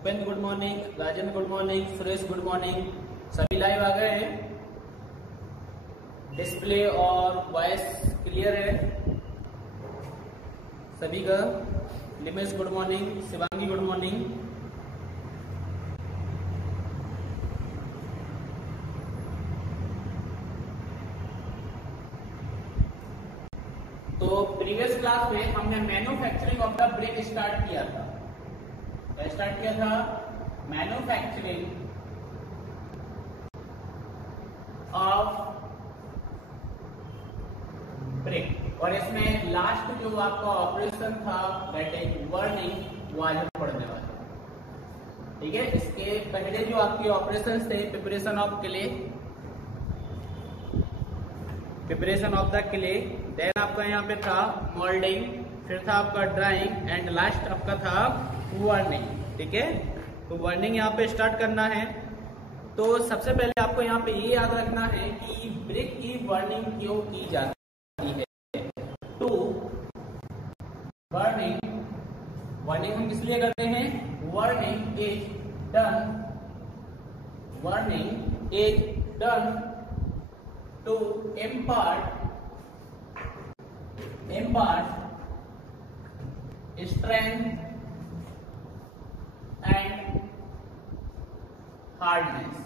Upendra good morning, Rajendra good morning, Suresh good morning. सभी live आ गए हैं, डिस्प्ले और वॉइस क्लियर है सभी का। Limesh good morning, Shivangi good morning. तो प्रीवियस क्लास में हमने manufacturing of the brake start किया था। क्या स्टार्ट किया था? Manufacturing of brake. और इसमें लास्ट जो आपका ऑपरेशन था दैट इज वर्निंग, वो आज हम पढ़ने वाले। ठीक है, इसके पहले जो आपके ऑपरेशन थे preparation of clay, preparation of the clay, then आपका यहाँ पे था मोल्डिंग, फिर था आपका ड्राइंग एंड लास्ट आपका था वर्निंग। ठीक है, तो वर्निंग यहाँ पे स्टार्ट करना है। तो सबसे पहले आपको यहाँ पे ये याद रखना है कि ब्रेक की वर्निंग क्यों की जाती है। तो वर्निंग हम किस लिए करते हैं? Burning is done to impart strength and hardness.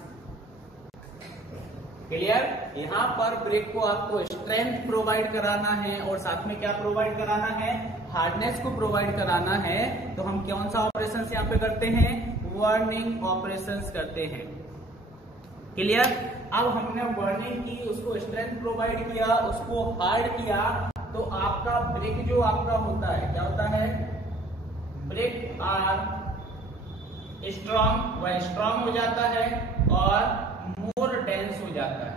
Clear? यहां पर ब्रेक को आपको स्ट्रेंथ प्रोवाइड कराना है और साथ में क्या प्रोवाइड कराना है? हार्डनेस को प्रोवाइड कराना है। तो हम कौन सा ऑपरेशंस यहां पे करते हैं? वर्निंग ऑपरेशंस करते हैं। क्लियर? अब हमने वर्निंग की, उसको स्ट्रेंथ प्रोवाइड किया, उसको हार्ड किया, तो आपका ब्रेक जो आपका होता है क्या होता है? ब्रेक आर स्ट्रॉन्ग, वह स्ट्रॉन्ग हो जाता है और मोर डेंस हो जाता है।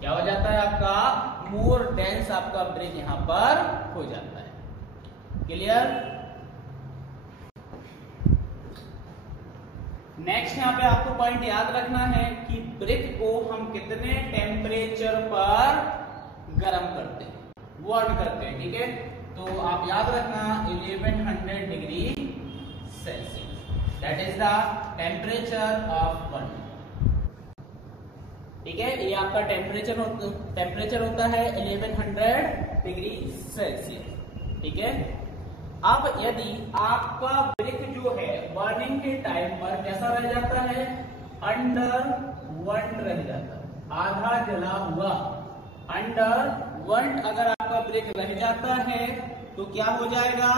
क्या हो जाता है आपका? मोर डेंस आपका ब्रेक यहां पर हो जाता है। क्लियर? नेक्स्ट यहाँ पे आपको पॉइंट याद रखना है कि ब्रिक को हम कितने टेम्परेचर पर गर्म करते हैं, वार्म करते हैं। ठीक है, तो आप याद रखना 1100 degree Celsius, that is the temperature of burning. ठीक है, ये आपका टेम्परेचर होता है 1100 डिग्री सेल्सियस। ठीक है, अब यदि आपका ब्रेक जो है बर्निंग के टाइम पर कैसा रह जाता है? अंडर वंट रह जाता है, आधा जला हुआ। अंडर वंट अगर आपका ब्रेक रह जाता है तो क्या हो जाएगा?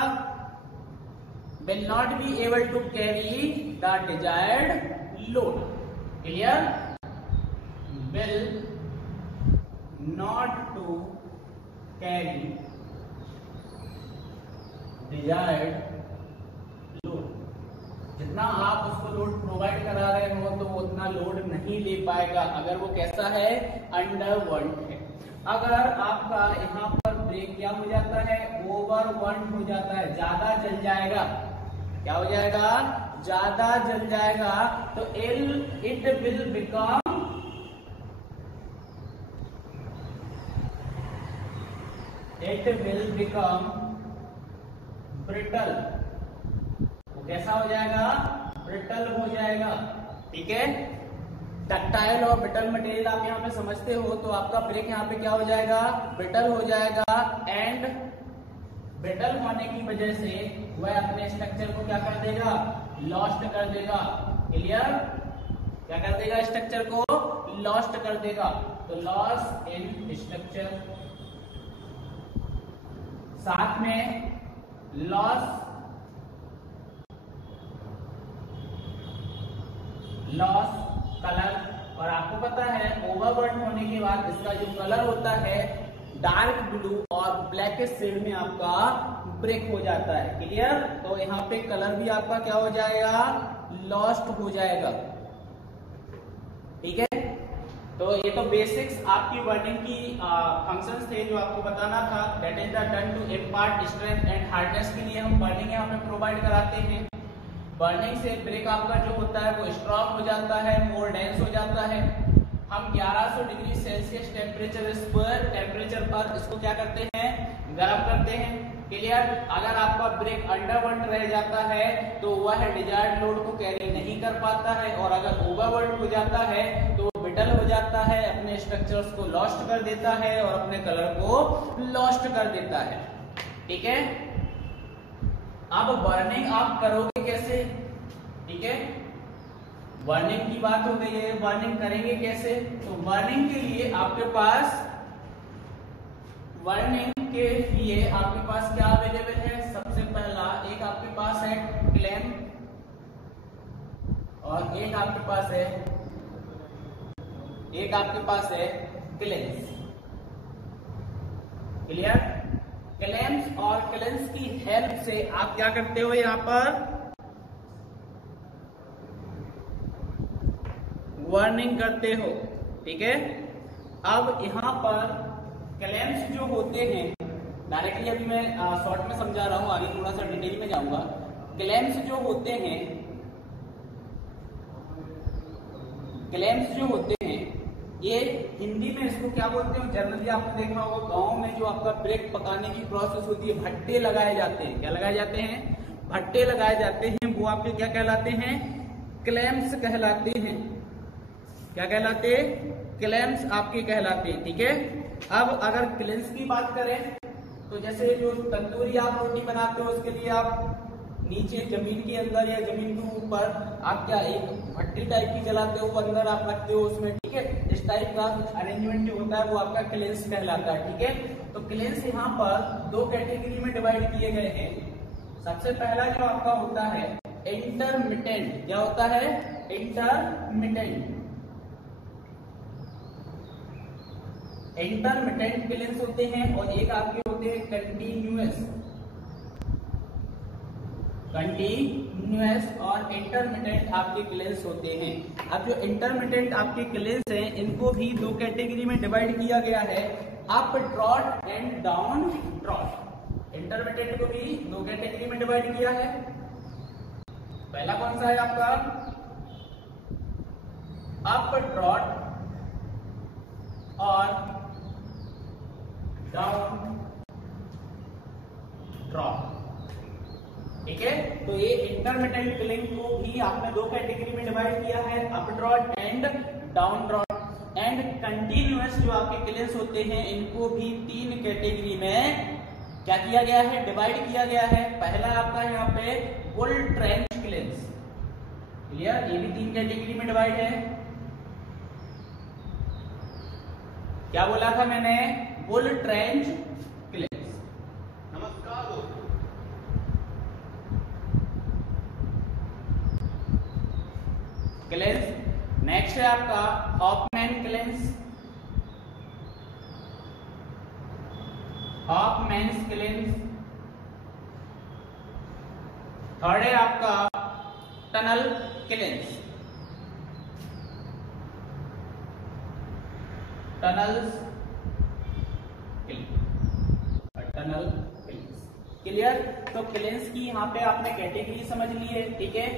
Will not be able to carry the desired load. Clear? Will not to carry desired load. जितना आप उसको लोड प्रोवाइड करा रहे हो तो वो उतना लोड नहीं ले पाएगा अगर वो कैसा है? अंडर वंट है। अगर आपका यहाँ पर ब्रेक क्या हो जाता है? ओवर वंट हो जाता है, ज्यादा जल जाएगा। क्या हो जाएगा? ज्यादा जल जाएगा। तो इट विल बिकम ब्रिटल। वो कैसा हो जाएगा? ब्रिटल हो जाएगा। ठीक है, डक्टाइल और ब्रिटल मटेरियल आप यहाँ पे समझते हो, तो आपका ब्रेक यहाँ पे क्या हो जाएगा? ब्रिटल हो जाएगा। एंड ब्रिटल होने की वजह से वह अपने स्ट्रक्चर को क्या कर देगा? लॉस्ट कर देगा। क्लियर? क्या कर देगा? स्ट्रक्चर को लॉस्ट कर देगा। तो लॉस इन स्ट्रक्चर, साथ में लॉस कलर। और आपको पता है ओवरबर्न होने के बाद इसका जो कलर होता है डार्क ब्लू और ब्लैक शेड में आपका ब्रेक हो जाता है। क्लियर? तो यहाँ पे कलर भी आपका क्या हो जाएगा? लॉस्ट हो जाएगा। ठीक है, तो ये तो बेसिक्स आपकी वर्निंग की फंक्शंस थे जो आपको बताना था। That is the done to impart strength and hardness के लिए हम वर्निंग यहाँ पे प्रोवाइड कराते हैं। बर्निंग से ब्रेक आपका जो होता है वो स्ट्रॉन्ग हो जाता है, मोर डेंस हो जाता है। हम 1100 डिग्री सेल्सियस टेम्परेचर पर इसको क्या करते हैं? गर्म करते हैं। क्लियर। अगर आपका ब्रेक अंडरवर्ल्ड रह जाता है तो वह डिजायर्ड लोड को कैरी नहीं कर पाता है, और अगर ओवरवर्ल्ड हो जाता है तो ब्रिटल हो जाता है, अपने स्ट्रक्चर्स को लॉस्ट कर देता है और अपने कलर को लॉस्ट कर देता है। ठीक है, अब बर्निंग आप करोगे कैसे? ठीक है, बर्निंग की बात हो गई है, बर्निंग करेंगे कैसे? तो बर्निंग के लिए आपके पास क्या अवेलेबल है? सबसे पहला एक आपके पास है क्लैंप और एक आपके पास है क्लेंस। क्लियर? क्लैंप्स और क्लेंस की हेल्प से आप क्या करते हो, यहाँ पर वर्निंग करते हो। ठीक है, अब यहाँ पर क्लैंप्स जो होते हैं, डायरेक्टली अभी मैं शॉर्ट में समझा रहा हूं, आगे थोड़ा सा डिटेल में जाऊंगा। क्लैंप्स जो होते हैं ये हिंदी में इसको क्या बोलते हैं? जनरली आपने देखा होगा गांव में जो आपका ब्रेक पकाने की प्रोसेस होती है, भट्टे लगाए जाते हैं। क्या लगाए जाते हैं? भट्टे लगाए जाते हैं। वो आपके क्या कहलाते हैं? क्लैंप्स कहलाते हैं। क्या कहलाते? क्लैंप्स आपके कहलाते हैं। ठीक है, अब अगर क्लेंस की बात करें तो जैसे जो तंदूरी आप रोटी बनाते हो, उसके लिए आप नीचे जमीन के अंदर या जमीन के ऊपर आप क्या एक भट्टी टाइप की जलाते हो, अंदर आप रखते हो उसमें। ठीक है, इस टाइप का अरेंजमेंट जो होता है वो आपका क्लेंस कहलाता है। ठीक है, तो क्लेंस यहाँ पर दो कैटेगरी में डिवाइड किए गए हैं। सबसे पहला जो आपका होता है इंटरमिटेंट। क्या होता है? इंटरमिटेंट क्लेंस होते हैं, और एक आपके होते हैं कंटिन्यूअस और इंटरमिटेंट आपके क्लेंस होते हैं। अब जो इंटरमिटेंट आपके क्लेंस हैं, इनको भी दो कैटेगरी में डिवाइड किया गया है, up draught and down draught. Intermittent को भी दो कैटेगरी में डिवाइड किया है। पहला कौन सा है आपका? अप ड्रॉट और डाउन ड्रॉप। ठीक है, तो ये इंटरमिटेंट क्लेंस को भी आपने दो कैटेगरी में डिवाइड किया है, up draught and down drop. And continuous जो आपके क्लेंस होते हैं, इनको भी तीन कैटेगरी में क्या किया गया है? डिवाइड किया गया है। पहला आपका यहाँ पे बुल ट्रेंच क्लेंस। क्लियर? ये भी तीन कैटेगरी में डिवाइड है। क्या बोला था मैंने? Bull trench cleanse. नमस्कार दोस्तों। क्लेंस नेक्स्ट है आपका हॉफमैन क्लेंस। हॉफमैन्स क्लेंस। थर्ड है आपका tunnel cleanse. Tunnel cleanse. Clear? तो क्लेंस की यहाँ पे आपने कैटेगरी समझ ली है। ठीक है,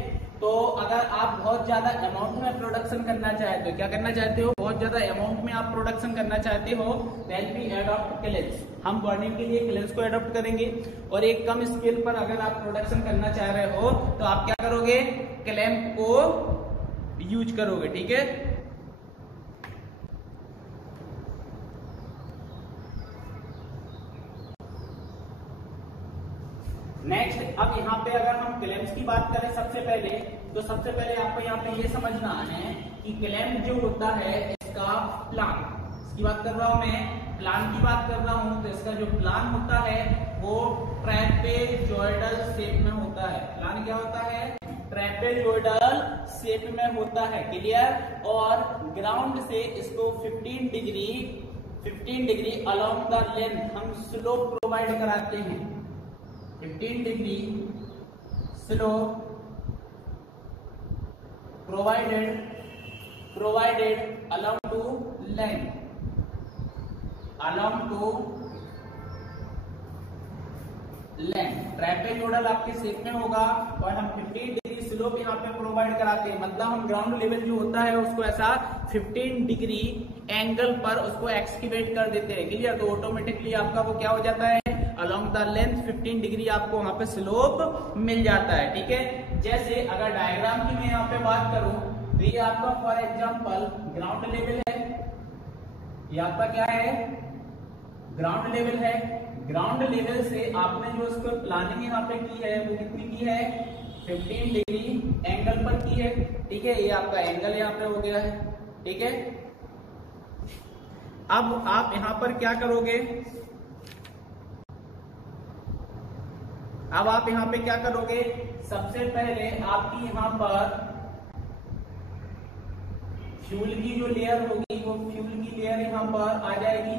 तो अगर आप बहुत ज्यादा अमाउंट में प्रोडक्शन करना चाहते हो, क्या करना चाहते हो? बहुत ज्यादा अमाउंट में आप प्रोडक्शन करना चाहते हो, देन वी एडॉप्ट क्लेंस। हम बर्निंग के लिए क्लेंस को एडॉप्ट करेंगे। और एक कम स्केल पर अगर आप प्रोडक्शन करना चाह रहे हो तो आप क्या करोगे? क्लैंप को यूज करोगे। ठीक है, नेक्स्ट अब यहाँ पे अगर हम क्लैंप्स की बात करें सबसे पहले आपको यहाँ पे ये समझना है कि क्लैंप जो होता है इसका प्लान, इसकी बात कर रहा हूं मैं, प्लान की बात कर रहा हूं, तो इसका जो प्लान होता है वो ट्रैपेजॉइडल शेप में होता है। प्लान क्या होता है? ट्रैपेजॉइडल शेप में होता है। क्लियर? और ग्राउंड से इसको 15 डिग्री अलोंग द लेंथ हम स्लोप प्रोवाइड कराते हैं। 15 degree slope provided along to length, trapezoidal आपके शेप में होगा और हम 15 डिग्री स्लोप यहाँ पे प्रोवाइड कराते हैं। मतलब हम ग्राउंड लेवल जो होता है उसको ऐसा 15 डिग्री एंगल पर उसको एक्सकेवेट कर देते हैं। क्लियर? तो ऑटोमेटिकली आपका वो क्या हो जाता है? अलोंग द लेंथ 15 डिग्री आपको वहां पे स्लोप मिल जाता है। ठीक है, जैसे अगर डायग्राम की मैं यहाँ पे बात करूं तो ये आपका फॉर एग्जांपल ग्राउंड लेवल है, ये आपका क्या है, ग्राउंड लेवल है। ग्राउंड लेवल से आपने जो इसको प्लानिंग यहाँ पे की है वो कितनी की है, 15 डिग्री एंगल पर की है। ठीक है, ये आपका एंगल यहाँ पे हो गया है। ठीक है, अब आप यहां पर क्या करोगे, अब आप यहां पे क्या करोगे, सबसे पहले आपकी यहां पर फ्यूल की जो लेयर होगी वो फ्यूल की लेयर यहां पर आ जाएगी।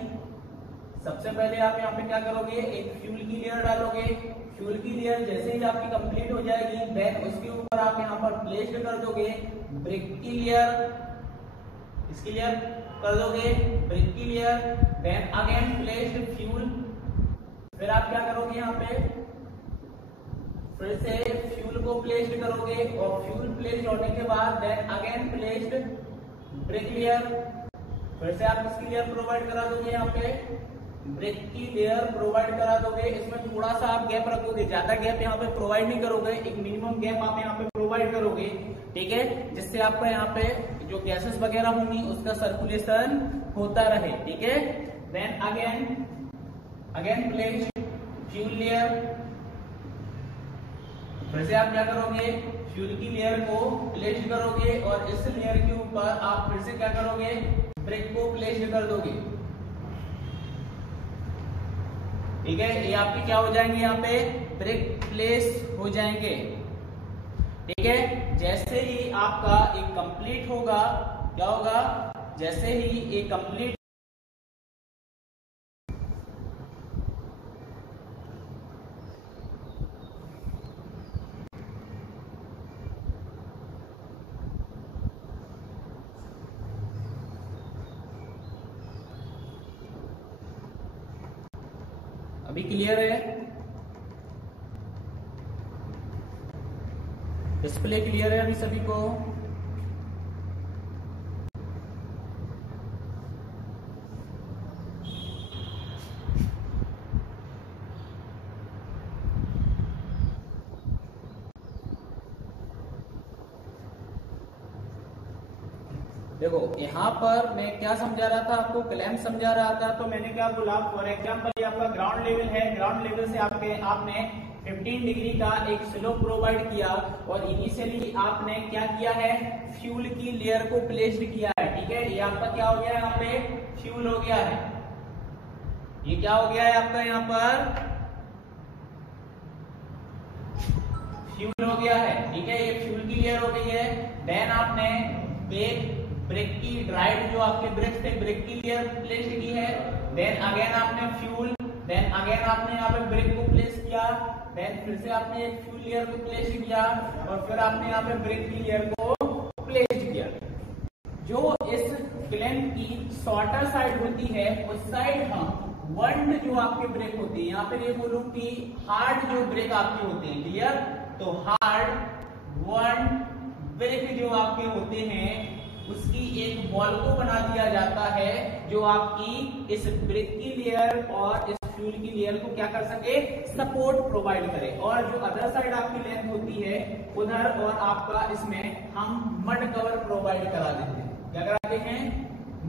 सबसे पहले आप यहां पे क्या करोगे, एक फ्यूल की लेयर डालोगे। फ्यूल की लेयर जैसे ही आपकी कंप्लीट हो जाएगी देन उसके ऊपर आप यहां पर प्लेस्ड कर दोगे ब्रिक की लेयर, इसकी लेयर कर दोगे ब्रिक की layer, then again placed fuel. फिर आप क्या करोगे, यहाँ पे फिर से फ्यूल को प्लेस्ड करोगे और फ्यूल प्लेस्ड होने के बाद then again placed brick layer. फिर से आप इसकी लेयर प्रोवाइड करा दोगे, यहाँ पे ब्रिक की लेयर प्रोवाइड करा दोगे। इसमें थोड़ा सा आप गैप रखोगे, ज्यादा गैप यहाँ पे प्रोवाइड नहीं करोगे, एक मिनिमम गैप आप यहाँ पे प्रोवाइड करोगे। ठीक है, जिससे आपका यहाँ पे जो गैसेस वगैरह होंगी उसका सर्कुलेशन होता रहे। ठीक है, then again place fuel layer. फिर से आप क्या करोगे, फ्यूल की लेयर को प्लेस करोगे और इस लेयर के ऊपर आप फिर से क्या करोगे, ब्रिक को प्लेस कर दोगे। ठीक है, ये आपके क्या हो जाएंगे, यहाँ पे ब्रिक प्लेस हो जाएंगे। ठीक है, जैसे ही आपका एक कंप्लीट होगा, क्या होगा, जैसे ही एक कंप्लीट अभी क्लियर है, डिस्प्ले क्लियर है अभी सभी को। देखो यहाँ पर मैं क्या समझा रहा था आपको, क्लैम्प समझा रहा था। तो मैंने क्या बोला, फॉर एग्जांपल ये आपका ग्राउंड लेवल है, ग्राउंड लेवल से आपने 15 डिग्री का एक स्लोप प्रोवाइड किया और इनिशियली आपने क्या किया है, फ्यूल की लेयर को प्लेस्ड किया है। ठीक है, ये आपका क्या हो गया है, यहाँ पे फ्यूल हो गया है, ये क्या हो गया है आपका, यहाँ पर फ्यूल हो गया है। ठीक है, ये फ्यूल की लेयर हो गई है। देन आपने ब्रिक की ड्राइड जो आपके ब्रिक्स थे, ब्रिक की लेयर प्लेस की है। देन अगेन आपने फ्यूल, देन अगेन आपने यहाँ पे ब्रिक को प्लेस किया, देन फिर से आपने एक फ्यूल लेयर को प्लेस किया और फिर आपने यहाँ पे ब्रिक की लेयर को प्लेस किया। जो इस क्लैंप की शॉर्टर साइड होती है उस साइड हम वंड जो आपके ब्रेक होते हैं, यहाँ पे ये बोलूं कि हार्ड जो ब्रेक आपके होते हैं, क्लियर, तो हार्ड वंड ब्रेक जो आपके होते हैं उसकी एक बॉल को बना दिया जाता है जो आपकी इस ब्रिक की लेयर और इस फ्यूल की लेयर को क्या कर सके, सपोर्ट प्रोवाइड करे। और जो अदर साइड आपकी लेंथ होती है उधर और आपका इसमें हम मड कवर प्रोवाइड करा देते हैं। क्या कराते हैं,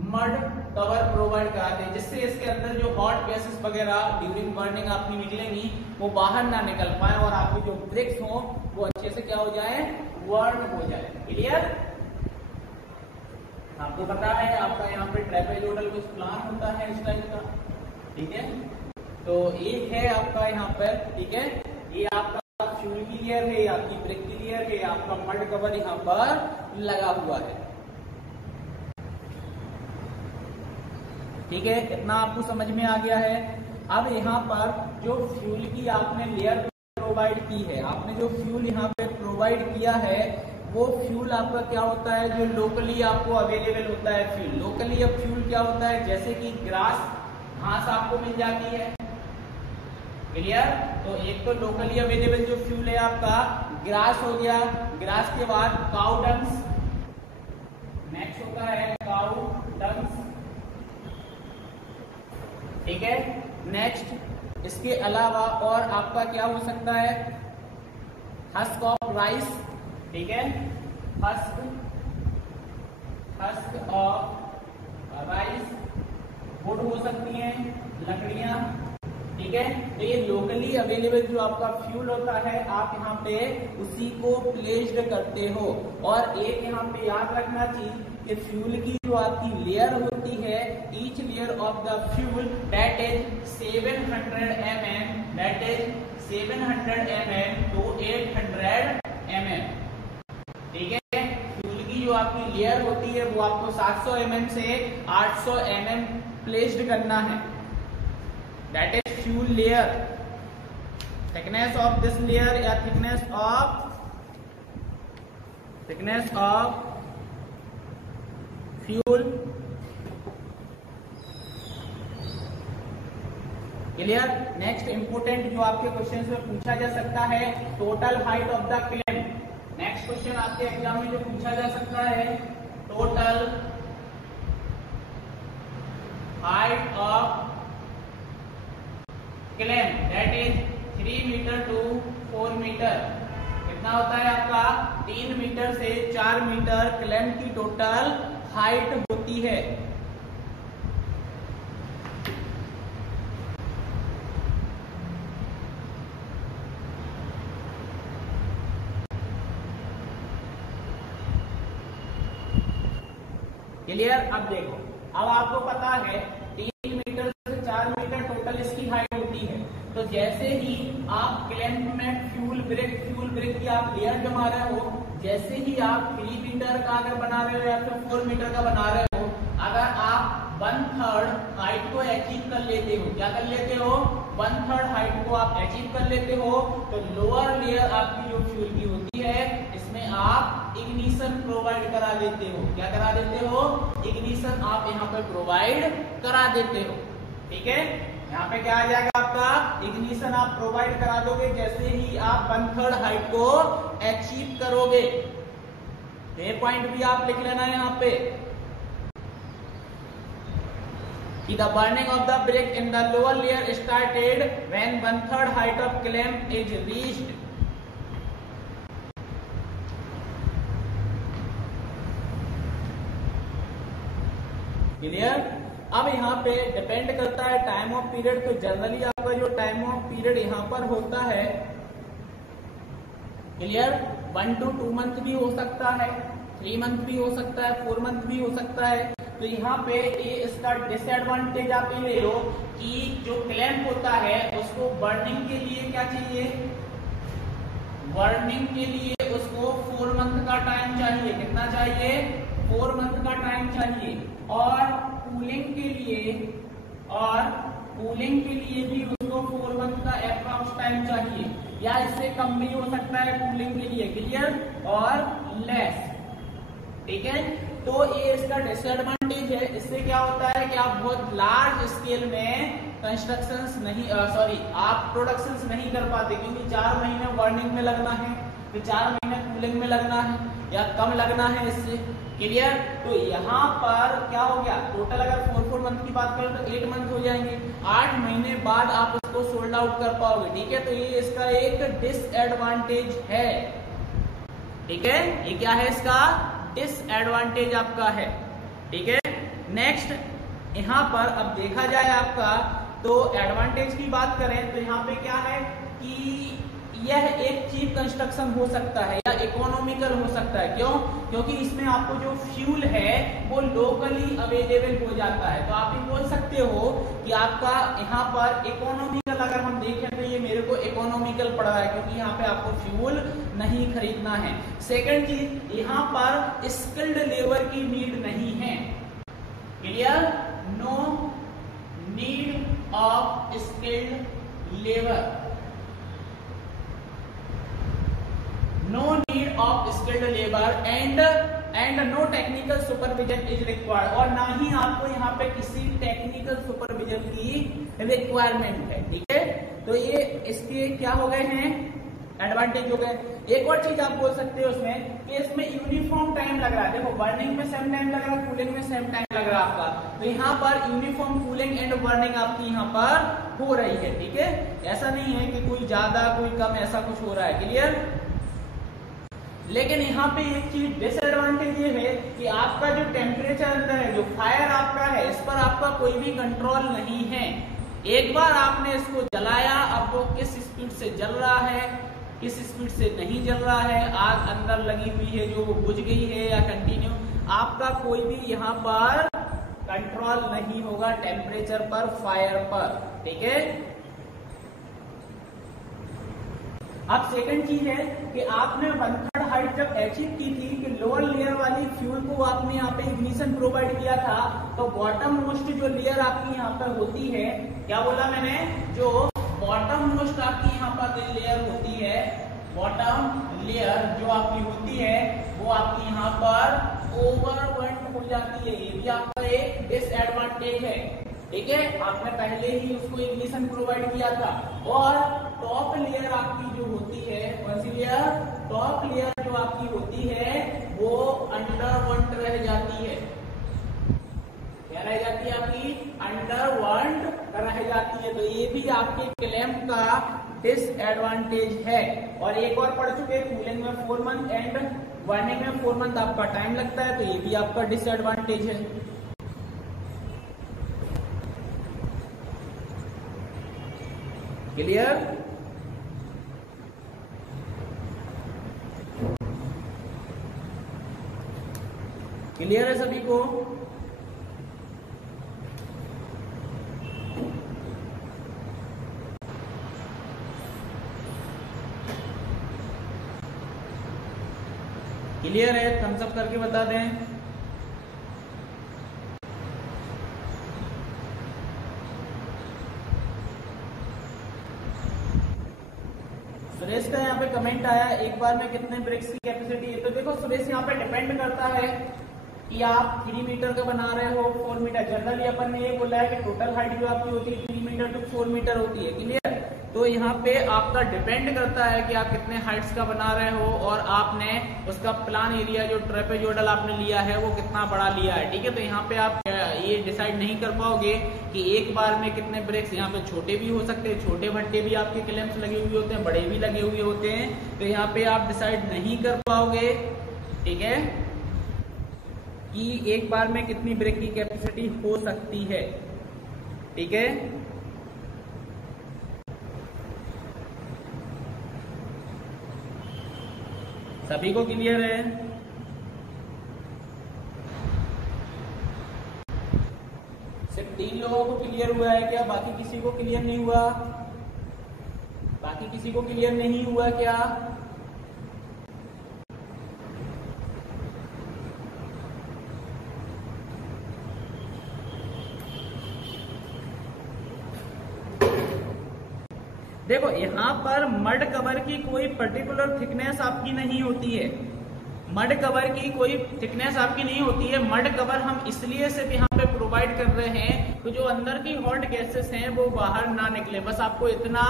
मड कवर प्रोवाइड कराते हैं, जिससे इसके अंदर जो हॉट गैसेस वगैरह ड्यूरिंग बर्निंग आपकी निकलेंगी वो बाहर ना निकल पाए और आपकी जो ब्रिक्स हो वो अच्छे से क्या हो जाए, वर्न हो जाए। क्लियर, आपको पता है आपका यहाँ पे ट्रेपेजोइडल कुछ प्लान होता है इस टाइप का। ठीक है, तो एक है आपका यहाँ पर, ठीक है, ये आपका फ्यूल की लेयर है, आपकी ब्रिक की लेयर है, आपका मड कवर यहाँ पर लगा हुआ है। ठीक है, इतना आपको समझ में आ गया है। अब यहाँ पर जो फ्यूल की आपने लेयर प्रोवाइड की है, आपने जो फ्यूल यहाँ पे प्रोवाइड किया है वो फ्यूल आपका क्या होता है, जो लोकली आपको अवेलेबल होता है फ्यूल। लोकली अब फ्यूल क्या होता है, जैसे कि ग्रास, घास आपको मिल जाती है, क्लियर, तो एक तो लोकली अवेलेबल जो फ्यूल है आपका ग्रास हो गया। ग्रास के बाद काउ डंग्स, नेक्स्ट होता है काउ डंग्स। ठीक है, नेक्स्ट इसके अलावा और आपका क्या हो सकता है, हस्क ऑफ राइस, ठीक है, हस्क ऑफ राइस, वुड हो सकती है, लकड़ियां, ठीक है। तो ये लोकली अवेलेबल जो आपका फ्यूल होता है आप यहाँ पे उसी को प्लेस्ड करते हो। और एक यहाँ पे याद रखना चाहिए कि फ्यूल की जो आपकी लेयर होती है, each layer of the fuel that is 700 mm, that is 700 mm to 800 mm, ठीक है। फ्यूल की जो आपकी लेयर होती है वो आपको 700 mm से 800 mm प्लेस्ड करना है, that is fuel layer. Thickness of this layer या thickness of fuel, clear. Next important जो आपके क्वेश्चन में पूछा जा सकता है, total height of the clamp. Next question आपके एग्जाम में जो पूछा जा सकता है, total height of clamp that is 3 metre to 4 metre. कितना होता है आपका, 3 मीटर से 4 मीटर क्लेम की टोटल हाइट होती है। क्लियर। अब देखो, अब आपको पता है 3 मीटर से 4 मीटर टोटल इसकी हाइट होती है। तो जैसे ही आप क्लैंप में फ्यूल ब्रेक की आप लेयर जमा रहे हो, जैसे ही आप 3 मीटर का अगर बना रहे हो या फिर 4 मीटर का बना रहे हो, अगर आप 1/3 हाइट को अचीव कर लेते हो, क्या कर लेते हो, 1/3 हाइट को आप अचीव कर लेते हो, तो लोअर लेयर आपकी जो फ्यूल की होती है इसमें आप इग्निशन प्रोवाइड करा देते हो। क्या करा देते हो, इग्निशन आप यहाँ पे प्रोवाइड करा देते हो, ठीक है। यहाँ पे क्या आ जाएगा आपका, इग्निशन आप प्रोवाइड करा दोगे जैसे ही आप 1/3 हाइट को अचीव करोगे। ये पॉइंट भी आप लिख लेना है यहाँ पे कि the burning of the brick in the lower layer started when 1/3 height of clamp is reached. Clear. अब यहाँ पे डिपेंड करता है टाइम ऑफ पीरियड। तो जनरली आपका जो टाइम ऑफ पीरियड यहाँ पर होता है, क्लियर, 1 to 2 मंथ भी हो सकता है, 3 मंथ भी हो सकता है, 4 मंथ भी हो सकता है। तो यहाँ पे ये इसका डिसएडवांटेज आप ये ले लो कि जो क्लैंप होता है उसको बर्निंग के लिए क्या चाहिए, बर्निंग के लिए उसको 4 मंथ का टाइम चाहिए। कितना चाहिए, 4 मंथ का टाइम चाहिए। और कूलिंग के लिए भी उसको 4 मंथ का एप्रॉक्स टाइम चाहिए, या इससे कम भी हो सकता है कूलिंग के लिए, क्लियर, और लेस, ठीक है। तो ये इसका डिसएडवांटेज है। इससे क्या होता है कि आप बहुत लार्ज स्केल में कंस्ट्रक्शंस नहीं आप प्रोडक्शंस नहीं कर पाते, क्योंकि 4 महीने बर्निंग में लगना है, फिर 4 महीने कूलिंग में लगना है या कम लगना है इससे, क्लियर। तो यहाँ पर क्या हो गया, टोटल अगर 4 मंथ की बात करें तो 8 मंथ हो जाएंगे। 8 महीने बाद आप उसको सोल्ड आउट कर पाओगे, ठीक है। तो ये इसका एक डिसएडवांटेज है, ठीक है। ये क्या है, इसका डिसएडवांटेज आपका है, ठीक है। नेक्स्ट यहाँ पर अब देखा जाए आपका, तो एडवांटेज की बात करें तो यहाँ पे क्या है कि यह एक चीप कंस्ट्रक्शन हो सकता है या इकोनॉमिकल हो सकता है। क्यों, क्योंकि इसमें आपको जो फ्यूल है वो लोकली अवेलेबल हो जाता है। तो आप ये बोल सकते हो कि आपका यहाँ पर इकोनॉमिकल, अगर हम देखें तो ये मेरे को इकोनॉमिकल पड़ रहा है, क्योंकि यहाँ पे आपको फ्यूल नहीं खरीदना है। सेकंड चीज, यहाँ पर स्किल्ड लेबर की नीड नहीं है, clear, no need of skilled labour, no need of skilled labor and no technical supervision is required। और ना ही आपको यहाँ पे किसी टेक्निकल सुपरविजन की रिक्वायरमेंट है, ठीक है। तो ये इसके क्या हो गए हैं, एडवांटेज हो गए। एक और चीज आप बोल सकते हो उसमें कि इसमें यूनिफॉर्म टाइम लग रहा है। देखो बर्निंग में सेम टाइम लग रहा है, कूलिंग में सेम टाइम लग रहा है आपका, तो यहाँ पर यूनिफॉर्म कूलिंग एंड बर्निंग आपकी यहाँ पर हो रही है। ठीक है, ऐसा नहीं है कि कोई ज्यादा कोई कम ऐसा कुछ हो रहा है। क्लियर? लेकिन यहाँ पे एक चीज डिसएडवांटेज ये है कि आपका जो टेम्परेचर अंदर है, जो फायर आपका है, इस पर आपका कोई भी कंट्रोल नहीं है। एक बार आपने इसको जलाया, अब वो किस स्पीड से जल रहा है, किस स्पीड से नहीं जल रहा है, आग अंदर लगी हुई है जो वो बुझ गई है या कंटिन्यू, आपका कोई भी यहाँ पर कंट्रोल नहीं होगा टेम्परेचर पर, फायर पर। ठीक है। अब सेकंड चीज है कि आपने 1/3 हाइट जब अचीव की थी कि लोअर लेयर वाली फ्यूल को आपने यहाँ पे इग्निशन प्रोवाइड किया था, तो बॉटम मोस्ट जो लेयर आपकी यहाँ पर होती है, क्या बोला मैंने, जो बॉटम मोस्ट आपकी यहाँ पर लेयर होती है, बॉटम लेयर जो आपकी होती है वो आपकी यहाँ पर ओवरबर्न हो जाती है। ये भी आपका एक डिसएडवांटेज है। ठीक है, आपने पहले ही उसको इग्निशन प्रोवाइड किया था। और टॉप लेयर आपकी जो होती है, कौन सी लेयर, टॉप लेयर जो आपकी होती है वो अंडरबर्न रह जाती है। क्या रह जाती है आपकी, अंडरबर्न रह जाती है। तो ये भी आपके क्लैंप का डिसएडवांटेज है। और एक और पढ़ चुके, कूलिंग में 4 मंथ एंड बर्निंग में 4 मंथ आपका टाइम लगता है, तो ये भी आपका डिसएडवांटेज है। क्लियर? क्लियर है सभी को? क्लियर है? थम्स अप करके बता दें। सुरेश का यहाँ पे कमेंट आया, एक बार में कितने ब्रेक्स की कैपेसिटी है। तो देखो सुरेश, यहाँ पे डिपेंड करता है कि आप 3 मीटर का बना रहे हो 4 मीटर। जनरली अपन ने ये बोला है कि टोटल हाइट जो आपकी होती है 3 मीटर टू 4 मीटर होती है। क्लियर? तो यहाँ पे आपका डिपेंड करता है कि आप कितने हाइट्स का बना रहे हो और आपने उसका प्लान एरिया जो ट्रेपेजोइडल आपने लिया है वो कितना बड़ा लिया है। ठीक है, तो यहाँ पे आप ये डिसाइड नहीं कर पाओगे कि एक बार में कितने ब्रेक्स। यहाँ पे छोटे भी हो सकते हैं, छोटे भट्टे भी आपके क्लैंप्स लगे हुए होते हैं, बड़े भी लगे हुए होते हैं, तो यहाँ पे आप डिसाइड नहीं कर पाओगे। ठीक है, कि एक बार में कितनी ब्रेक की कैपेसिटी हो सकती है। ठीक है, सभी को क्लियर है? सिर्फ 3 लोगों को क्लियर हुआ है क्या? बाकी किसी को क्लियर नहीं हुआ? बाकी किसी को क्लियर नहीं हुआ क्या? देखो यहाँ पर मड कवर की कोई पर्टिकुलर थिकनेस आपकी नहीं होती है। मड कवर की कोई थिकनेस आपकी नहीं होती है। मड कवर हम इसलिए सिर्फ यहाँ पे प्रोवाइड कर रहे हैं तो जो अंदर की हॉट गैसेस हैं वो बाहर ना निकले, बस आपको इतना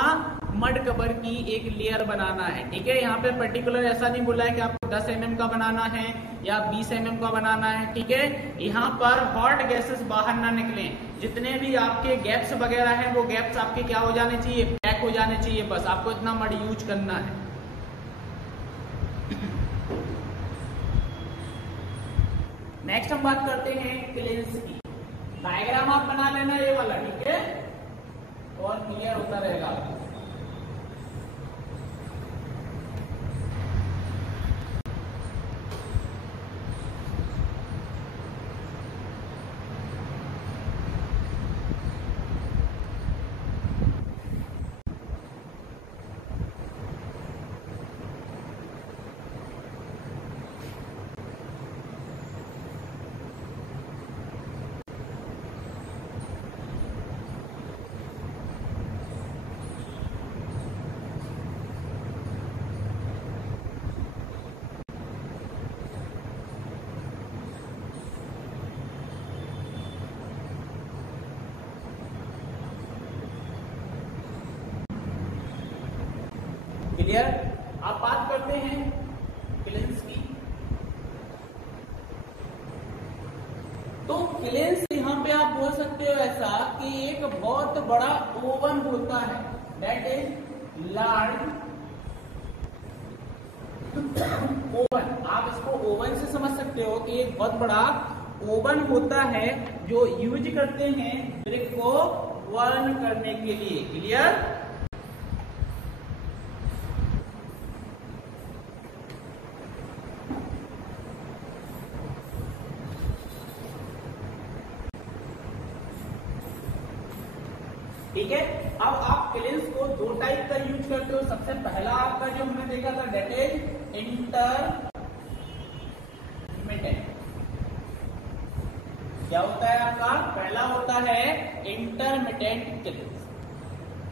मड कवर की एक लेयर बनाना है। ठीक है, यहाँ पे पर्टिकुलर ऐसा नहीं बोला है कि आपको 10 mm का बनाना है या 20 mm का बनाना है। ठीक है, यहाँ पर हॉट गैसेस बाहर ना निकले, जितने भी आपके गैप्स वगैरह हैं वो गैप्स आपके क्या हो जाने चाहिए, पैक हो जाने चाहिए। बस आपको इतना मड यूज करना है। नेक्स्ट हम बात करते हैं क्लेंस की। डायग्राम आप बना लेना ये वाला, ठीक है, और क्लियर होता रहेगा। क्लियर? आप बात कर करते हैं क्लिंस की। तो क्लिंस यहाँ पे आप बोल सकते हो ऐसा कि एक बहुत बड़ा ओवन होता है, दैट इज लार्ज ओवन। आप इसको ओवन से समझ सकते हो कि एक बहुत बड़ा ओवन होता है जो यूज करते हैं ब्रिक को बर्न करने के लिए। क्लियर? ठीक है। अब आप क्लिंस को दो टाइप का यूज करते हो। सबसे पहला आपका जो हमने देखा था दैट इज इंटरमिटेंट। क्या होता है आपका? पहला होता है इंटरमिटेंट क्लिंस।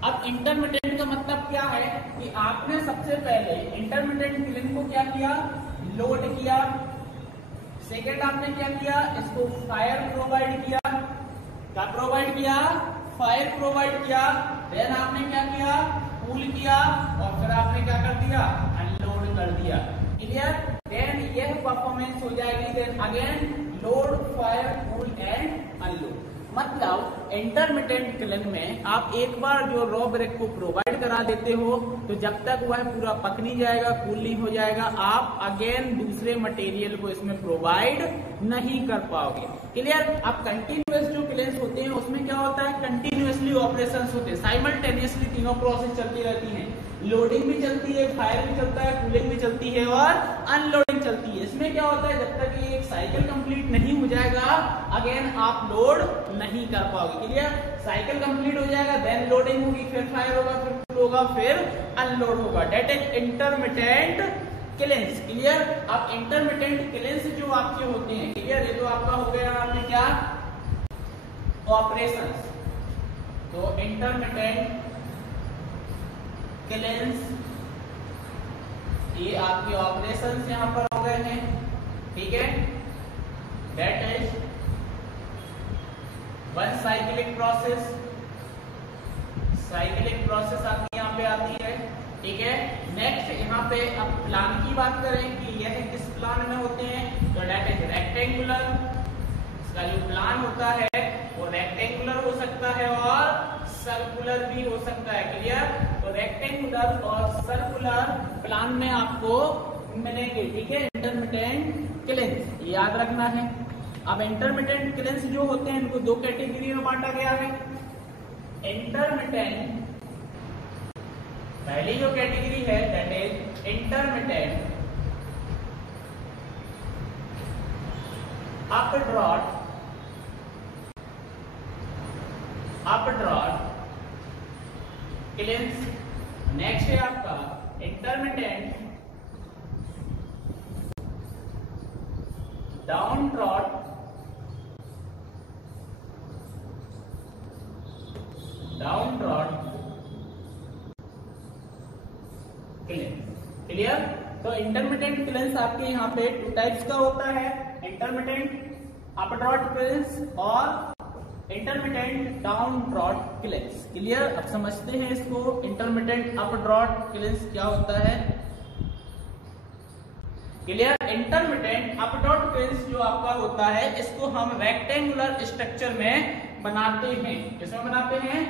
अब इंटरमिटेंट का मतलब क्या है कि आपने सबसे पहले इंटरमिटेंट क्लिंस को क्या किया? लोड किया। सेकेंड आपने क्या किया? इसको फायर प्रोवाइड किया। क्या प्रोवाइड किया? फायर प्रोवाइड किया। देन आपने क्या किया? कूल किया और फिर आपने क्या कर दिया? अनलोड कर दिया। क्लियर? देन यह परफॉर्मेंस हो जाएगी। Then again load, fire, cool and unload. मतलब इंटरमिटेंट क्लिन में आप एक बार जो रॉ ब्रेक को प्रोवाइड करा देते हो तो जब तक वह पूरा पक नहीं जाएगा, कूल नहीं हो जाएगा, आप अगेन दूसरे मटेरियल को इसमें प्रोवाइड नहीं कर पाओगे। क्लियर? अब कंटिन्यूअस जो क्लिंस होते हैं उसमें क्या होता है? कंटिन्यूअसली ऑपरेशंस होते हैं, साइमल्टेनियसली तीनों प्रोसेस चलती रहती हैं। लोडिंग भी चलती है, फायर भी चलता है, कूलिंग भी चलती है और अनलोडिंग चलती है। इसमें क्या होता है? जब तक ये एक साइकिल कंप्लीट नहीं हो जाएगा अगेन आप लोड नहीं कर पाओगे। क्लियर? साइकिल कंप्लीट हो जाएगा, देन लोडिंग होगी, फिर फायर होगा, फिर कूल होगा, फिर अनलोड होगा। That is intermittent kilns. Clear? अब इंटरमिटेंट क्लिंस जो आपके होते हैं, क्लियर? ये तो आपका हो गया आपने क्या? ऑपरेशंस। तो इंटरमिटेंट क्लिंस ये आपके ऑपरेशंस यहां पर हो गए हैं। ठीक है? That is one cyclic process. Cyclic process आपकी यहाँ पे आती है। ठीक है? नेक्स्ट यहाँ पे अब प्लान की बात करें कि यह किस प्लान में होते हैं, तो दैट इज रेक्टेंगुलर। इसका जो प्लान होता है वो रेक्टेंगुलर हो सकता है और सर्कुलर भी हो सकता है। क्लियर? तो रेक्टेंगुलर और सर्कुलर प्लान में आपको मिलेंगे। ठीक है? इंटरमिटेंट क्लिंस याद रखना है। अब इंटरमिटेंट क्लिंस जो होते हैं इनको दो कैटेगरी में बांटा गया है। इंटरमिटेंट, पहली जो कैटेगरी है दैट इज इंटरमिटेंट अपड्रॉट क्लिंस। नेक्स्ट है आपका इंटरमिटेंट डाउनड्रॉट क्लिंस। क्लियर? तो इंटरमिटेंट क्लिंस आपके यहाँ पे टू टाइप्स का होता है, इंटरमिटेंट अपड्रॉट क्लिंस और इंटरमिटेंट डाउनड्रॉट क्लिंस। क्लियर? अब समझते हैं इसको। इंटरमिटेंट अपड्रॉट क्लिंस क्या होता है? क्लियर? इंटरमिटेंट अपड्रॉट क्लिंस जो आपका होता है इसको हम रेक्टेंगुलर स्ट्रक्चर में बनाते हैं। किसमें बनाते हैं?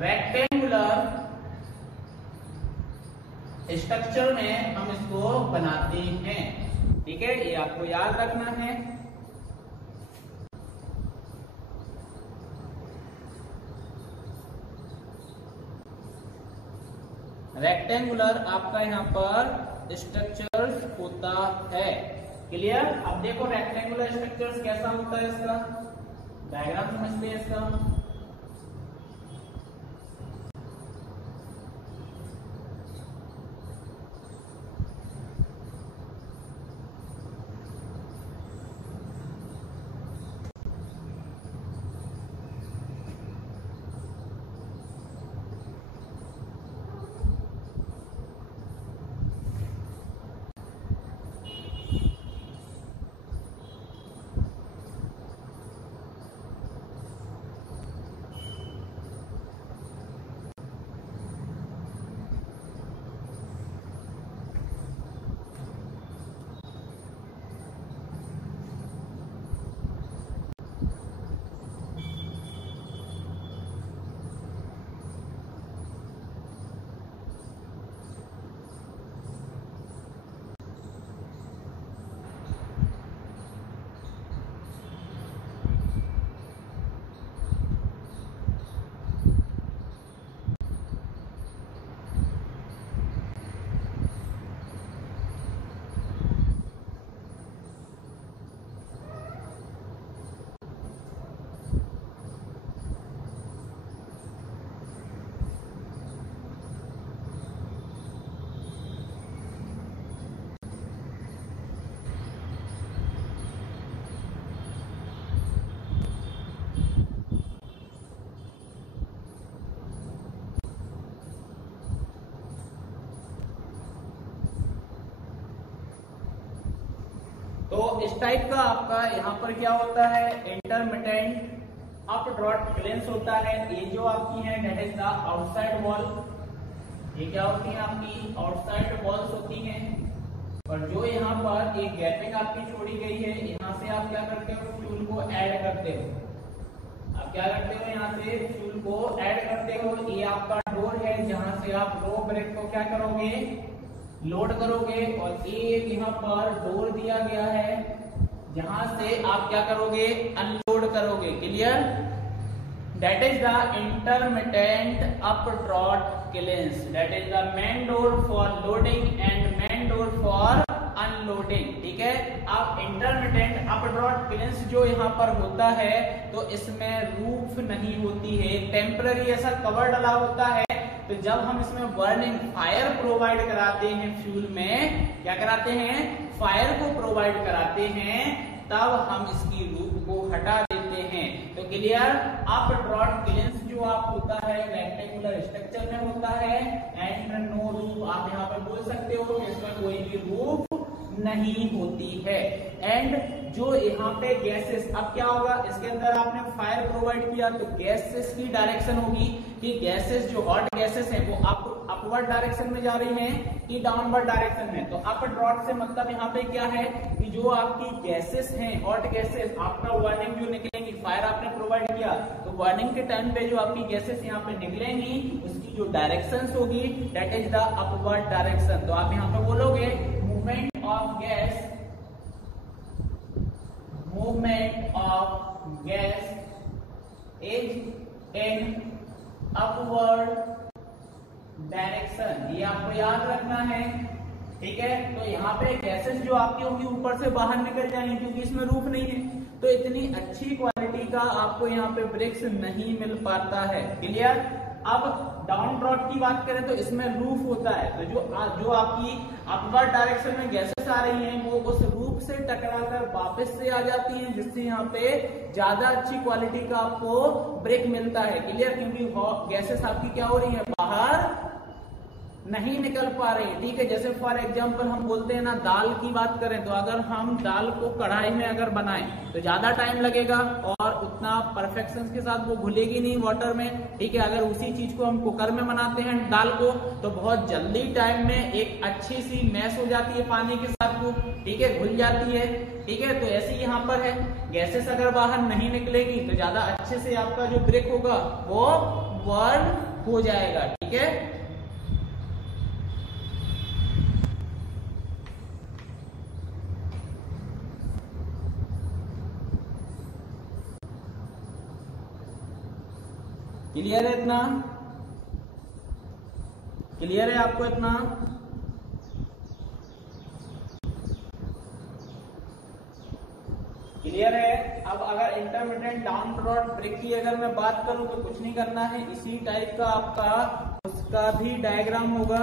रेक्टेंगुलर स्ट्रक्चर में हम इसको बनाते हैं। ठीक है? ये आपको याद रखना है। रेक्टेंगुलर आपका यहाँ पर स्ट्रक्चर्स होता है। क्लियर? अब देखो रेक्टेंगुलर स्ट्रक्चर्स कैसा होता है, इसका डायग्राम समझते हैं इसका। इस टाइप का आपका यहाँ पर क्या होता है, इंटरमिटेंट अप ड्रॉट क्लेंस होता है। ये जो आपकी है that is the outside wall, ये क्या होती है आपकी आउटसाइड वॉल्स होती हैं। और जो यहाँ पर एक गैपिंग आपकी छोड़ी गई है, यहाँ से आप क्या करते हो, फ्यूल को ऐड करते हो। आप क्या करते हो, यहाँ से फ्यूल को ऐड करते हो। ये आपका डोर है जहां से आप रो ब्रेक को क्या करोगे, लोड करोगे। और एक यहाँ पर डोर दिया गया है जहां से आप क्या करोगे, अनलोड करोगे। Clear? That is the intermittent up draught kilns, that is the main door for loading and main door for unloading. ठीक है, अब इंटरमिटेंट अप ड्रॉट क्लेंस जो यहाँ पर होता है तो इसमें रूफ नहीं होती है, टेम्पररी ऐसा कवर डला होता है। तो जब हम इसमें बर्निंग फायर प्रोवाइड कराते हैं, फ्यूल में क्या कराते हैं, फायर को प्रोवाइड कराते हैं, तब हम इसकी रूफ को हटा देते हैं। तो क्लियर? अप ड्रॉट क्लेंस जो आप होता है रेक्टेंगुलर स्ट्रक्चर में होता है एंड नो रूफ। आप यहाँ पर बोल सकते हो कि इसमें कोई भी रूफ नहीं होती है। एंड जो यहाँ पे गैसेस, अब क्या होगा, इसके अंदर आपने फायर प्रोवाइड किया तो गैसेस की डायरेक्शन होगी कि गैसेस जो हॉट गैसेस है वो अपवर्ड डायरेक्शन में जा रही हैं कि डाउनवर्ड डायरेक्शन में। तो अप ड्रॉट से मतलब यहाँ पे क्या है कि जो आपकी गैसेस हैं, हॉट गैसेस, आफ्टर बर्निंग जो निकलेंगी, फायर आपने प्रोवाइड किया तो बर्निंग के टाइम पे जो आपकी गैसेस यहाँ पे निकलेंगी उसकी जो डायरेक्शन होगी that is the upward direction. तो आप यहाँ पे बोलोगे movement of gas, movement of gas is in upward direction. ये आपको याद रखना है। ठीक है, तो यहाँ पे गैसेस जो आपकी होंगी ऊपर से बाहर निकल जाएंगी क्योंकि इसमें रूफ नहीं है। तो इतनी अच्छी क्वालिटी का आपको यहाँ पे ब्रिक्स नहीं मिल पाता है। क्लियर? अब डाउन ड्रॉट की बात करें तो इसमें रूफ होता है। तो जो आपकी अपवर्ड डायरेक्शन में गैसेस आ रही हैं वो उस रूफ से टकराकर वापस से आ जाती हैं, जिससे यहाँ पे ज्यादा अच्छी क्वालिटी का आपको ब्रेक मिलता है। क्लियर? क्योंकि गैसेस आपकी क्या हो रही है, बाहर नहीं निकल पा रही। ठीक है, जैसे फॉर एग्जांपल हम बोलते हैं ना, दाल की बात करें तो अगर हम दाल को कढ़ाई में अगर बनाएं तो ज्यादा टाइम लगेगा और उतना परफेक्शन के साथ वो घुलेगी नहीं वाटर में। ठीक है, अगर उसी चीज को हम कुकर में बनाते हैं दाल को तो बहुत जल्दी टाइम में एक अच्छी सी मैश हो जाती है पानी के साथ वो, ठीक है, घुल जाती है। ठीक है, तो ऐसे ही यहाँ पर है, गैसेस अगर बाहर नहीं निकलेगी तो ज्यादा अच्छे से आपका जो ब्रेक होगा वो बर्न हो जाएगा। ठीक है, क्लियर है? इतना क्लियर है आपको? इतना क्लियर है? अब अगर इंटरमिटेंट डाउन ड्रॉट ब्रेक की अगर मैं बात करूं तो कुछ नहीं करना है, इसी टाइप का आपका उसका भी डायग्राम होगा,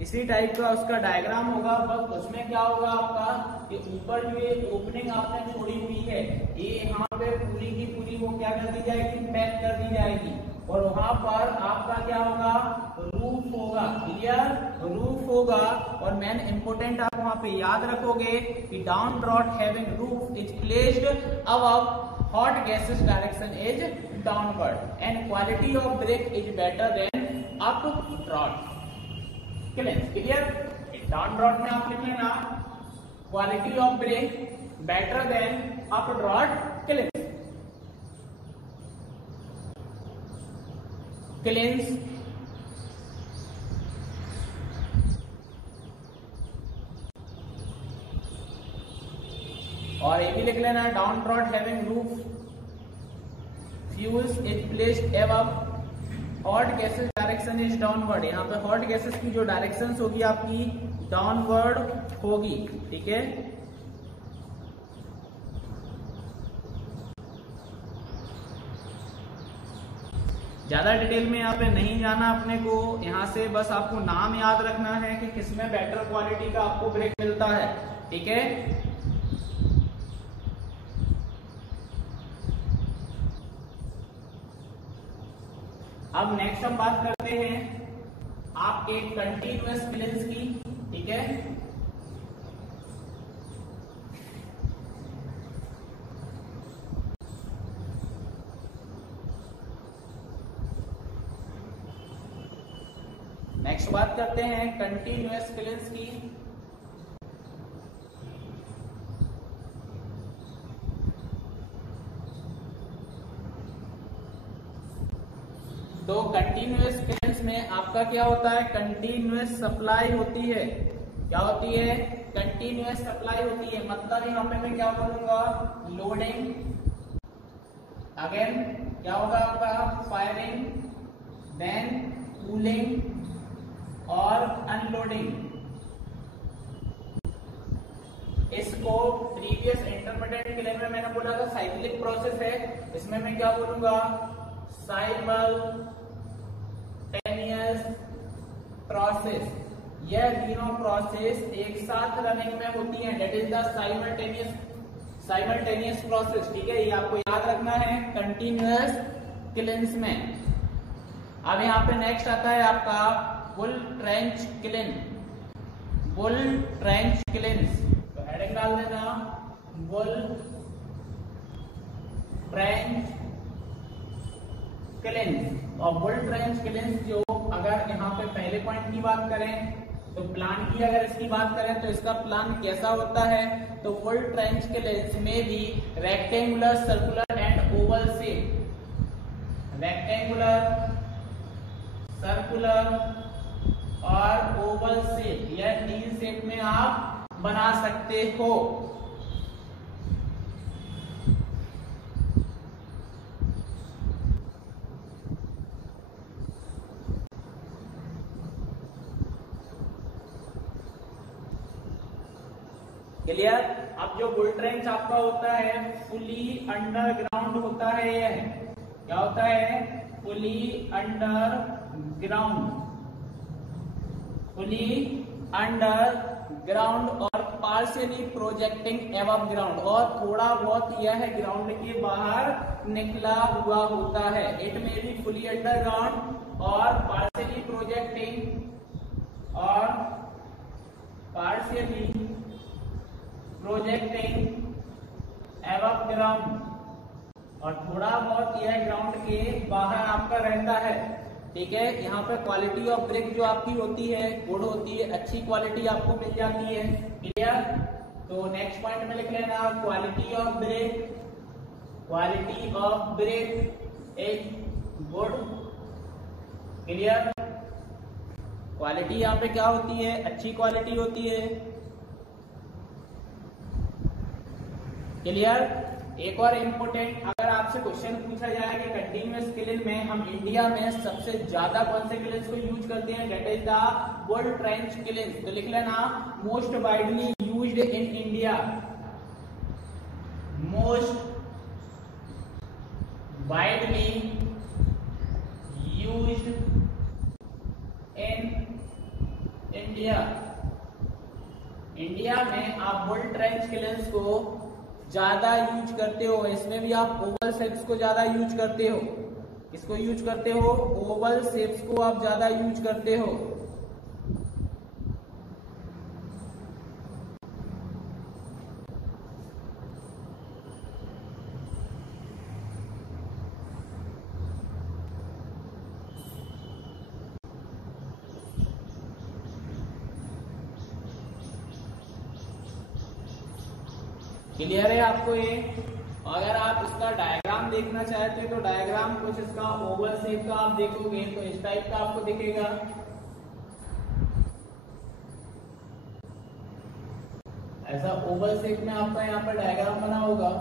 इसी टाइप का उसका डायग्राम होगा। बस उसमें क्या होगा आपका कि ऊपर जो ये ओपनिंग आपने छोड़ी हुई है ये यहाँ पे पूरी की पूरी वो क्या कर दी जाएगी, पैक कर दी जाएगी। और वहां पर आपका क्या होगा, रूफ होगा। क्लियर? रूफ होगा। और मेन इंपोर्टेंट आप वहां पे याद रखोगे कि down draught having roof is placed above hot gases direction is downward and quality of brick is better than up draught kilns. Clear? Down draught में आप लिख लेना quality of brick better than up draught kilns. Kilns और ये भी लिख लेना down draught having roof fuels is placed above hot gases direction is downward. यहाँ पे हॉट गैसेस की जो डायरेक्शन होगी आपकी डाउनवर्ड होगी। ठीक है, ज्यादा डिटेल में यहाँ पे नहीं जाना अपने को, यहाँ से बस आपको नाम याद रखना है कि किसमें बेटर क्वालिटी का आपको ब्रेक मिलता है। ठीक है, अब नेक्स्ट हम बात करते हैं आपके कंटिन्यूअस क्लेंस की। ठीक है, नेक्स्ट बात करते हैं कंटिन्यूअस क्लियरेंस की। तो कंटिन्यूअस क्लियरेंस में आपका क्या होता है, कंटिन्यूअस सप्लाई होती है। क्या होती है, कंटिन्यूअस सप्लाई होती है। मतलब यहाँ पे मैं क्या बोलूंगा, लोडिंग, अगेन क्या होगा आपका, फायरिंग, देन कूलिंग और अनलोडिंग। इसको प्रीवियस इंटरमीडिएट क्लियर में मैंने बोला था साइक्लिक प्रोसेस है, इसमें मैं क्या बोलूंगा, साइमल्टेनियस प्रोसेस। यह तीनों प्रोसेस एक साथ रनिंग में होती हैं, that is the simultaneous process. ठीक है, ये आपको याद रखना है कंटिन्यूअस क्लियरेंस में। अब यहाँ पे नेक्स्ट आता है आपका bull trench clean. Bull trench clearance, तो हेडिंग डाल देना बुल ट्रेंच क्लियरेंस। और बुल ट्रेंच क्लियरेंस जो, अगर यहाँ पे पहले पॉइंट की बात करें तो प्लान की अगर इसकी बात करें तो इसका प्लान कैसा होता है, तो बुल ट्रेंच क्लियरेंस में भी rectangular, circular and Oval shape, rectangular, circular और ओवल शेप, यह 3 शेप में आप बना सकते हो। क्लियर। अब जो बुल ट्रेंच आपका होता है फुली अंडरग्राउंड होता है। यह क्या होता है, फुली अंडरग्राउंड, फुली अंडरग्राउंड और पार्शियली प्रोजेक्टिंग एबव ग्राउंड, और थोड़ा बहुत यह ग्राउंड के बाहर निकला हुआ होता है। It may be fully underground और पार्शियली प्रोजेक्टिंग और पार्शियली प्रोजेक्टिंग एबव ग्राउंड, और थोड़ा बहुत यह ग्राउंड के बाहर आपका रहता है। ठीक है, यहाँ पे क्वालिटी ऑफ ब्रिक जो आपकी होती है गुड होती है, अच्छी क्वालिटी आपको मिल जाती है। क्लियर। तो नेक्स्ट पॉइंट में लिख लेना quality of brick, quality of brick is good. Clear. Quality यहाँ पे क्या होती है, अच्छी क्वालिटी होती है। क्लियर। एक और इम्पोर्टेंट, अगर आपसे क्वेश्चन पूछा जाए कि कंटिन्यूअस क्लियरेंस में हम इंडिया में सबसे ज्यादा कौन से क्लियरेंस को यूज करते हैं, that is the bull trench clearance, तो लिख लेना most widely used in India, most widely used in India. India में आप बुल ट्रेंच क्लियरेंस को ज्यादा यूज करते हो। इसमें भी आप ओवल शेप्स को ज्यादा यूज करते हो। इसको यूज करते हो, ओवल शेप्स को आप ज्यादा यूज करते हो। क्लियर है आपको ये। अगर आप इसका डायग्राम देखना चाहते हैं तो डायग्राम कुछ इसका ओवल शेप का आप देखोगे तो इस टाइप का आपको दिखेगा। ऐसा ओवल शेप में आपका यहाँ पर डायग्राम बना होगा।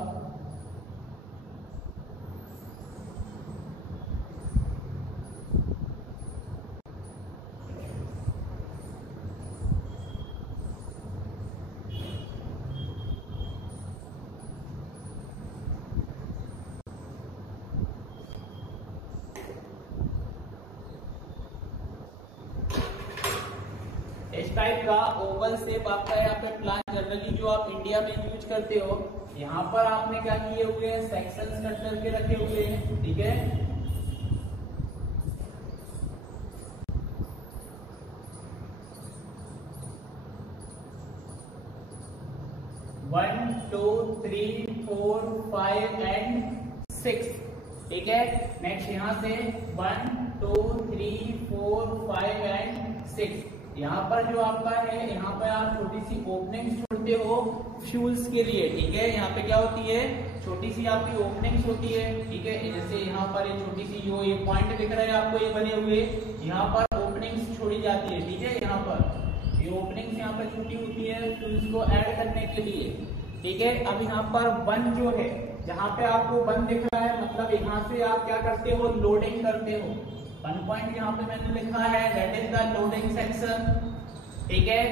इस टाइप का ओवल शेप आपका यहाँ पे प्लान जनरली जो आप इंडिया में यूज करते हो। यहाँ पर आपने क्या किए हुए हैं, सेक्शंस कट करके रखे हुए हैं। ठीक है, one, two, three, four, 5 and 6। ठीक है, नेक्स्ट यहाँ से 1, 2, 3, 4, 5 एंड 6। यहाँ पर जो आपका है, यहाँ पर आप छोटी सी ओपनिंग छोड़ते हो फ्यूल्स के लिए, ठीक है। यहाँ पे क्या होती है, छोटी सी आपकी ओपनिंग्स होती है, ठीक है। जैसे यहाँ पर ये छोटी सी जो ये पॉइंट दिख रहा है आपको, ये बने हुए, यहाँ पर ओपनिंग्स छोड़ी जाती है, ठीक है। यहाँ पर ये ओपनिंग्स यहाँ पर छोटी होती है फ्यूल्स को ऐड करने के लिए, ठीक है। अब यहाँ पर 1 जो है, जहाँ पे आपको 1 दिख रहा है, मतलब यहाँ से आप क्या करते हो, लोडिंग करते हो। 1 पॉइंट यहाँ पे मैंने लिखा है, that is the loading section, ठीक है।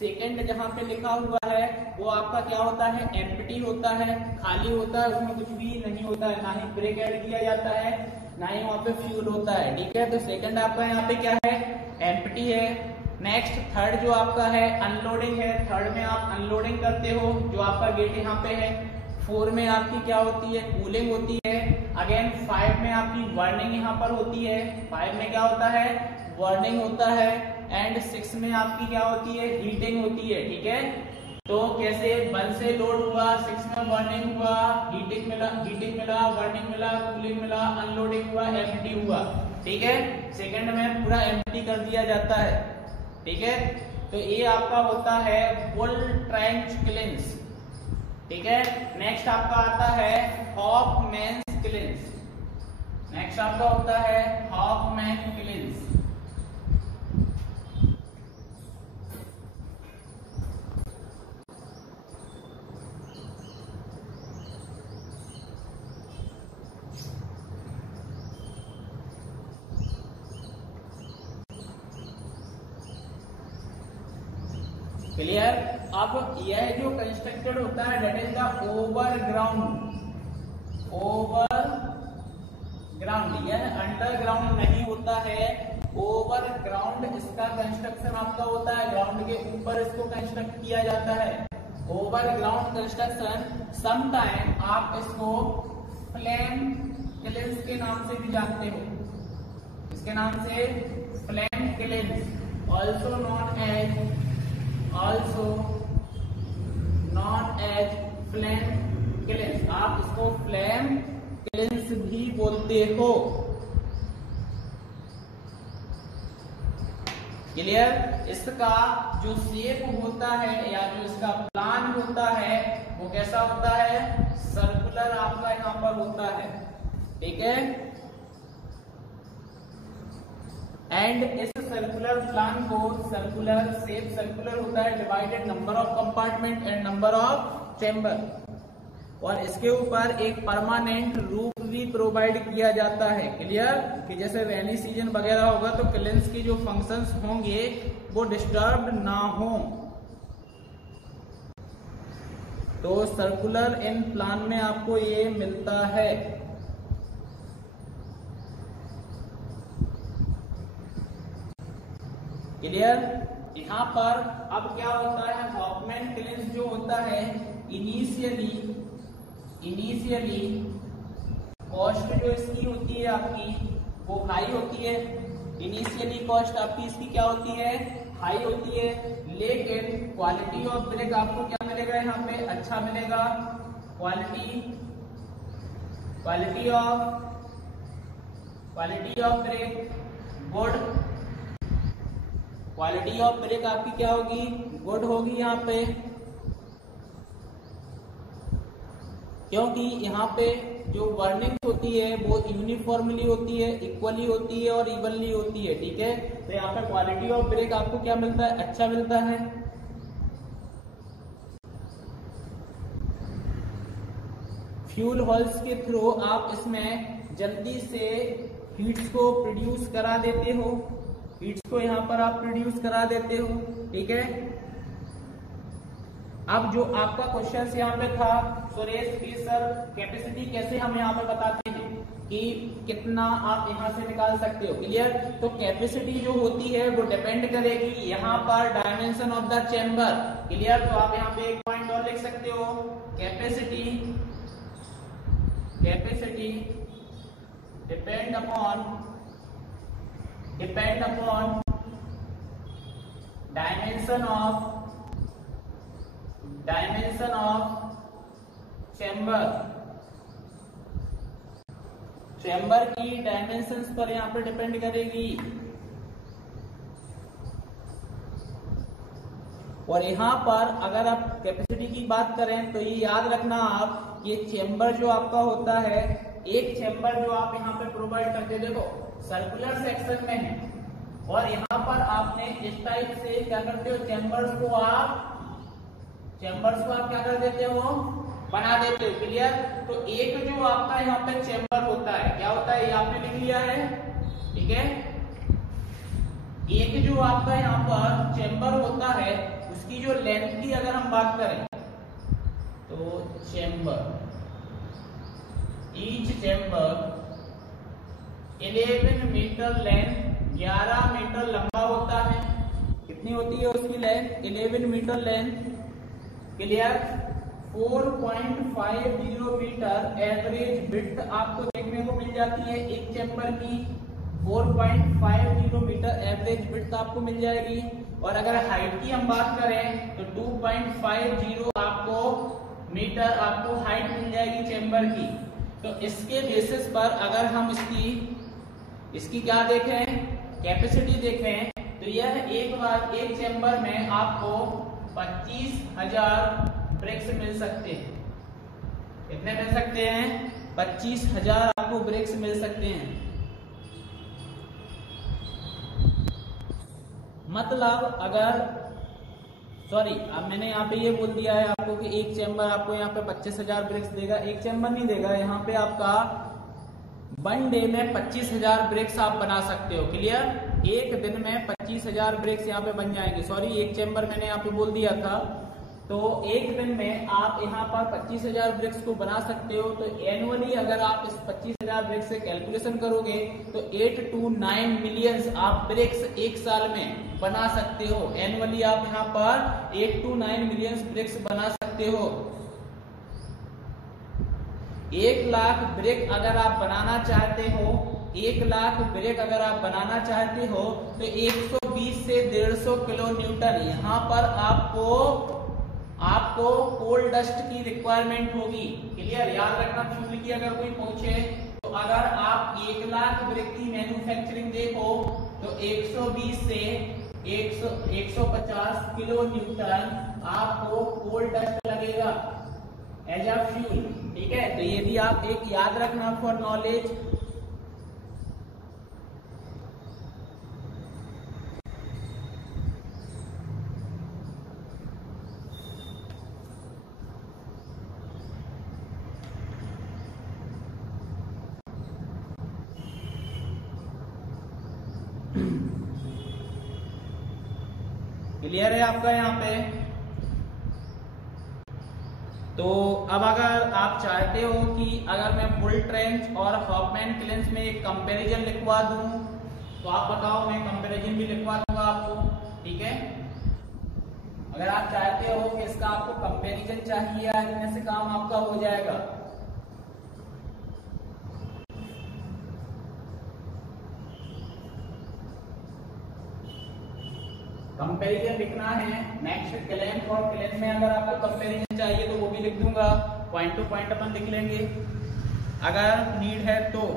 सेकंड जहाँ पे लिखा हुआ है वो आपका क्या होता है, एम्प्टी होता है, खाली होता है, उसमें कुछ भी नहीं होता है, ना ही ब्रेक ऐड किया जाता है, ना ही वहाँ पे फ्यूल होता है, ठीक है। तो सेकंड आपका यहाँ पे क्या है, एम्प्टी है। नेक्स्ट थर्ड जो आपका है अनलोडिंग है, थर्ड में आप अनलोडिंग करते हो, जो आपका गेट यहाँ पे है। 4 में आपकी क्या होती है, कूलिंग होती है। अगेन 5 में आपकी वार्निंग यहाँ पर होती है, 5 में क्या होता है, वार्निंग होता है। एंड 6 में आपकी क्या होती है, हीटिंग होती है, ठीक है। तो कैसे 1 से लोड हुआ, 6 में वार्निंग हुआ, हीटिंग मिला, वार्निंग मिला, कूलिंग मिला, अनलोडिंग हुआ, एम्प्टी हुआ, ठीक है। सेकंड में पूरा एम्प्टी कर दिया जाता है, ठीक है। तो ये आपका होता है फुल ट्रेंच क्लींस, ठीक है। नेक्स्ट आपका आता है हॉफमैन क्लींस, नेक्स्ट आपका होता है हॉफमैन क्लींस। क्लियर। अब यह जो कंस्ट्रक्टेड होता है दैट इज द ओवरग्राउंड, यह अंडरग्राउंड नहीं होता है, ओवरग्राउंड इसका कंस्ट्रक्शन आपका होता है, ग्राउंड के ऊपर इसको कंस्ट्रक्ट किया जाता है। ओवरग्राउंड कंस्ट्रक्शन समटाइम आप इसको फ्लेम क्लींस के नाम से भी जानते हो, इसके नाम से flame kilns, also known as flame kilns, आप इसको फ्लेम क्लींस भी बोलते हो। क्लियर। इसका जो शेप होता है या जो इसका प्लान होता है वो कैसा होता है, सर्कुलर आपका यहाँ पर होता है, ठीक है। एंड इस सर्कुलर प्लान को, सर्कुलर शेप सर्कुलर होता है, divided number of compartment and number of chamber, और इसके ऊपर एक परमानेंट रूफ भी प्रोवाइड किया जाता है। क्लियर, कि जैसे रेनी सीजन वगैरह होगा तो क्लींस की जो फंक्शंस होंगे वो डिस्टर्ब ना हो। तो सर्कुलर इन प्लान में आपको ये मिलता है। क्लियर। यहाँ पर अब क्या होता है, हॉफमैन क्लींस जो होता है इनिशियली कॉस्ट जो इसकी होती है आपकी वो हाई होती है। इनिशियली कॉस्ट आपकी इसकी क्या होती है, हाई होती है, लेकिन क्वालिटी ऑफ ब्रेक आपको क्या मिलेगा, यहाँ पे अच्छा मिलेगा। Quality of brick good, quality of brick आपकी क्या होगी, गुड होगी यहाँ पे, क्योंकि यहाँ पे जो वर्निंग होती है वो यूनिफॉर्मली होती है, इक्वली होती है और इवनली होती है, ठीक है। तो यहाँ पे क्वालिटी ऑफ ब्रेक आपको क्या मिलता है, अच्छा मिलता है। फ्यूल होल्स के थ्रू आप इसमें जल्दी से हीट्स को प्रोड्यूस करा देते हो, हीट्स को यहाँ पर आप प्रोड्यूस करा देते हो, ठीक है। अब जो आपका क्वेश्चन यहाँ पे था सुरेश की सर कैपेसिटी कैसे हम यहाँ पे बताते हैं कि कितना आप यहाँ से निकाल सकते हो। क्लियर। तो कैपेसिटी जो होती है वो डिपेंड करेगी यहाँ पर dimension of the chamber. Clear. तो आप यहाँ पे एक पॉइंट और लिख सकते हो, capacity depend upon dimension of chamber की डायमेंशंस पर यहाँ पर डिपेंड करेगी। और यहाँ पर अगर आप कैपेसिटी की बात करें तो ये याद रखना आप, ये चेम्बर जो आपका होता है, एक चेम्बर जो आप यहाँ पे प्रोवाइड करते हो, देखो सर्कुलर सेक्शन में है और यहाँ पर आपने इस टाइप से क्या करते हो, चेम्बर्स को आप क्या कर देते हो, बना देते हो। क्लियर? तो एक जो आपका यहाँ पे चेम्बर होता है, क्या होता है, ये आपने लिख लिया है, ठीक है। एक जो आपका यहाँ पर चेम्बर होता है, उसकी जो लेंथ की अगर हम बात करें तो chamber, each chamber 11 metre length, 11 metre लंबा होता है। कितनी होती है उसकी length? 11 metre length. Clear? 4.50 metre average width आपको देखने को मिल जाती है एक चेम्बर की। 4.50 मीटर एवरेज विड्थ आपको मिल जाएगी। और अगर हाइट की हम बात करें तो 2.50 आपको मीटर आपको हाइट मिल जाएगी चेम्बर की। तो इसके बेसिस पर अगर हम इसकी क्या देखें, कैपेसिटी देखें, तो यह एक चेम्बर में आपको 25,000 ब्रेक्स मिल सकते हैं। कितने मिल सकते हैं? 25,000 आपको ब्रेक्स मिल सकते हैं। मतलब अगर अब मैंने यहाँ पे ये बोल दिया है आपको कि एक चेम्बर आपको यहाँ पे 25,000 ब्रेक्स देगा। एक चेम्बर नहीं देगा, यहाँ पे आपका 1 डे में 25,000 ब्रेक्स आप बना सकते हो। क्लियर? एक दिन में 25,000 ब्रेक्स यहाँ पे बन जाएंगे। एक चेम्बर मैंने यहाँ पे बोल दिया था। तो एक दिन में आप यहाँ पर 25,000 ब्रेक्स को बना सकते हो। तो एनुअली अगर आप इस 25,000 ब्रेक्स से कैलकुलेशन करोगे तो 8 to 9 मिलियन आप ब्रेक्स एक साल में बना सकते हो। एनुअली आप यहाँ पर 8 to 9 मिलियन ब्रेक्स बना सकते हो। 1 लाख ब्रेक अगर आप बनाना चाहते हो, 1 लाख ब्रेक अगर आप बनाना चाहते हो तो 120 से 150 किलो न्यूटन यहाँ पर आपको कोल डस्ट की रिक्वायरमेंट होगी। क्लियर? याद रखना, फ्यूल की अगर कोई पूछे तो अगर आप 1 लाख ब्रेक की मैन्युफैक्चरिंग देखो तो 120 से 150 किलो न्यूटन आपको कोल डस्ट लगेगा एज अ फ्यूल। ठीक है? तो ये भी आप एक याद रखना फॉर नॉलेज। क्लियर है आपका यहाँ पे? तो अब अगर आप चाहते हो कि अगर मैं फुल ट्रेंच और हॉफमैन क्लेंस में एक कंपैरिजन लिखवा दूं तो आप बताओ, मैं कंपैरिजन भी लिखवा दूंगा आपको। ठीक है? अगर आप चाहते हो कि इसका आपको कंपैरिजन चाहिए, इतने से काम आपका हो जाएगा। कंपैरिजन लिखना है। नेक्स्ट क्लेंस और क्लेंस में अगर आपको कंपैरिजन चाहिए तो वो भी लिख दूंगा, पॉइंट टू पॉइंट अपन लिख लेंगे अगर नीड है तो।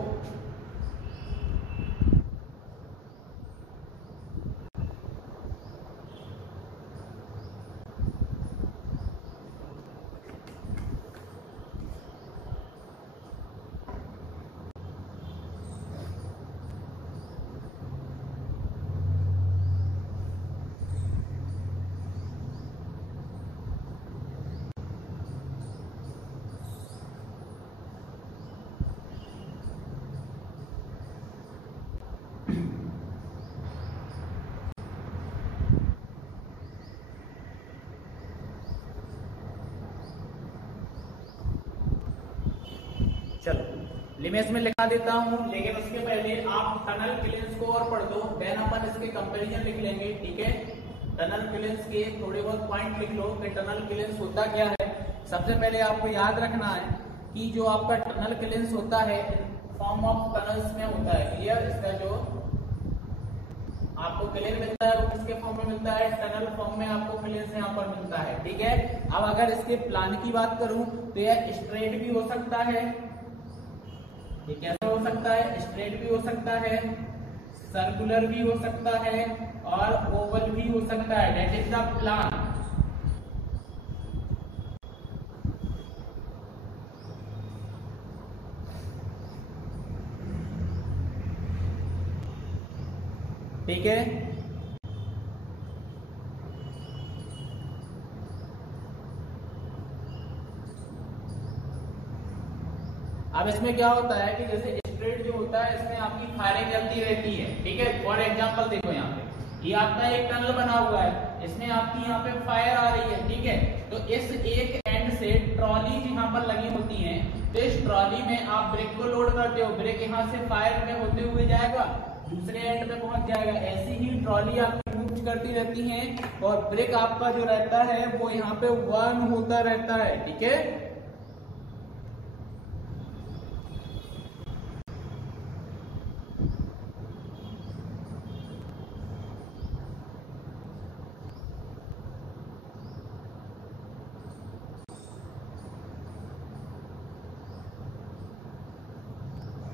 चलो लिमिट्स में लिखा देता हूं, लेकिन उसके पहले आप टनल क्लेंस को और पढ़ दो, देन अपन इसके कंपैरिजन लिख लेंगे। ठीक है? टनल क्लेंस के थोड़े बहुत पॉइंट लिख लो कि टनल क्लेंस होता क्या है। सबसे पहले आपको याद रखना है कि जो आपका टनल क्लेंस होता है फॉर्म ऑफ टनल्स में होता है। क्लियर? इसका जो आपको क्लेंस मिलता है वो किसके फॉर्म में मिलता है? टनल फॉर्म में आपको क्लेंस यहाँ पर मिलता है। ठीक है? अब अगर इसके प्लान की बात करूं तो यह स्ट्रेट भी हो सकता है। ये कैसा हो सकता है? स्ट्रेट भी हो सकता है, सर्कुलर भी हो सकता है और ओवल भी हो सकता है। That is the plan. ठीक है। अब इसमें क्या होता है कि जैसे स्ट्रेट जो होता है इसमें आपकी फायरिंग चलती रहती है, ठीक है। फॉर एग्जांपल देखो यहाँ पे ये आपका एक टनल बना हुआ है, इसमें आपकी यहाँ पे फायर आ रही है, ठीक है। तो इस एक एंड से ट्रॉली यहाँ पर लगी होती है, तो इस ट्रॉली में आप ब्रेक को लोड करते हो, ब्रेक यहाँ से फायर में होते हुए जाएगा, दूसरे एंड पे पहुंच जाएगा। ऐसी ही ट्रॉली आपकी मूव करती रहती है और ब्रेक आपका जो रहता है वो यहाँ पे वन होता रहता है, ठीक है।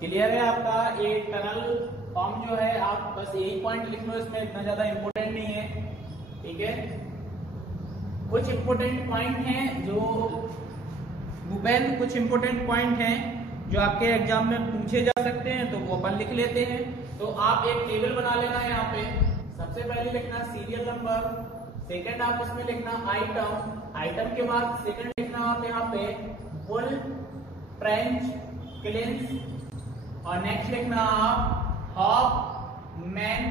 क्लियर है आपका। एक टनल फॉर्म जो है आप बस एक पॉइंट लिख लो, इसमें इतना ज्यादा इंपोर्टेंट नहीं है, ठीक है। कुछ इंपोर्टेंट पॉइंट हैं जो भूपेन, कुछ इंपोर्टेंट पॉइंट हैं जो आपके एग्जाम में पूछे जा सकते हैं, तो वो अपन लिख लेते हैं। तो आप एक टेबल बना लेना है। यहाँ पे सबसे पहले लिखना सीरियल नंबर, सेकंड आप उसमें लिखना आइटम, आइटम के बाद सेकंड लिखना आप यहाँ पे फुल ट्रेंच क्लिंस, और नेक्स्ट लिखना आप हॉफमैन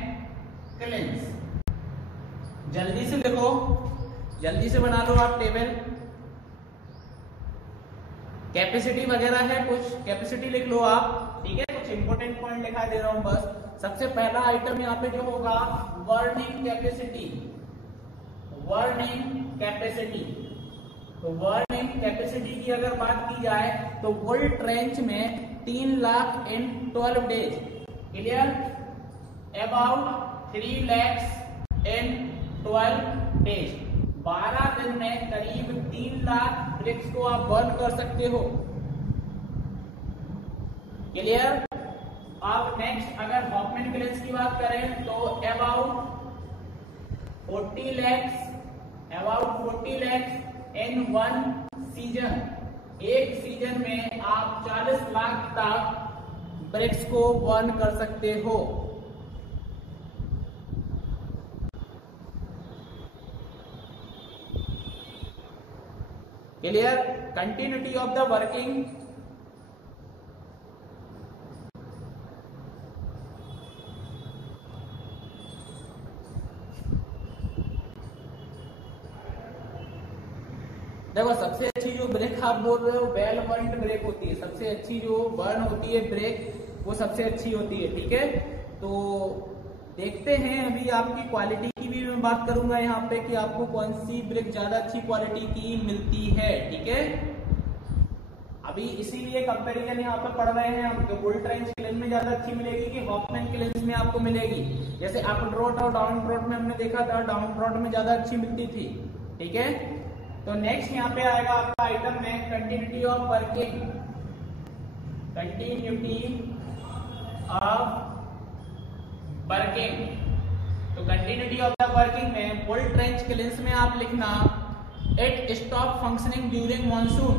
क्लिंस। जल्दी से लिखो, जल्दी से बना लो आप टेबल। कैपेसिटी वगैरह है, कुछ कैपेसिटी लिख लो आप, ठीक है। कुछ इंपोर्टेंट पॉइंट लिखा दे रहा हूं बस। सबसे पहला आइटम यहाँ पे जो होगा वर्निंग कैपेसिटी, वर्निंग कैपेसिटी। तो वर्निंग कैपेसिटी की अगर बात की जाए तो वुल ट्रेंच में 3 लाख इन 12 days, clear, about 3 lakhs in 12 days. 12 दिन में करीब 3 लाख ब्रिक्स को आप बर्न कर सकते हो, क्लियर। अब नेक्स्ट अगर हॉफमैन क्लिंस की बात करें तो about 40 lakhs, about 40 lakhs in 1 season. एक सीजन में आप 40 लाख तक ब्रिक्स को बर्न कर सकते हो। Clear. Continuity of the working, देखो सबसे अच्छी जो ब्रेक आप बोल रहे हो वेल बर्न्ड ब्रेक होती है, सबसे अच्छी जो बर्न होती है ब्रेक वो सबसे अच्छी होती है, ठीक है। तो देखते हैं अभी आपकी क्वालिटी की भी मैं बात करूंगा यहाँ पे कि आपको कौन सी ब्रेक ज्यादा अच्छी क्वालिटी की मिलती है, ठीक है। अभी इसीलिए कंपैरिजन यहाँ पे पढ़ रहे हैं हम, कि वुल ट्रेंच क्लिंस में ज्यादा अच्छी मिलेगी कि हॉफमैन क्लिंस में आपको मिलेगी। जैसे अप ड्रॉट और डाउन ड्रॉट में हमने देखा था, डाउन ड्रॉट में ज्यादा अच्छी मिलती थी, ठीक है। तो नेक्स्ट यहाँ पे आएगा आपका आइटम में continuity of working, continuity of working. तो कंटिन्यूटी ऑफ द वर्किंग में वुल ट्रेंच क्लिंस में आप लिखना it stop functioning during monsoon.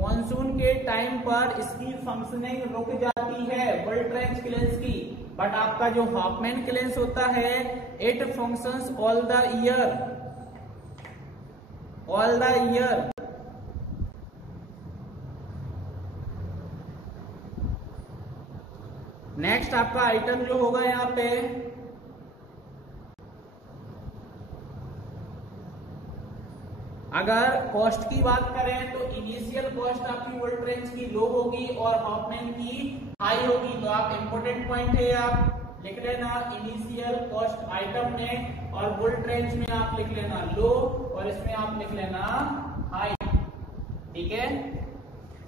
Monsoon के टाइम पर इसकी फंक्शनिंग रुक जाती है वुल ट्रेंच क्लिंस की, बट आपका जो हॉफमैन क्लिंस होता है it functions all the year, all the year. Next आपका आइटम जो होगा यहाँ पे अगर कॉस्ट की बात करें तो इनिशियल कॉस्ट आपकी वुल ट्रेंच की लो होगी और हॉफमैन की हाई होगी। तो आप इंपोर्टेंट पॉइंट है आप लिख लेना इनिशियल कॉस्ट आइटम में, और वुल ट्रेंच में आप लिख लेना लो और इसमें आप लिख लेना हाई, ठीक है।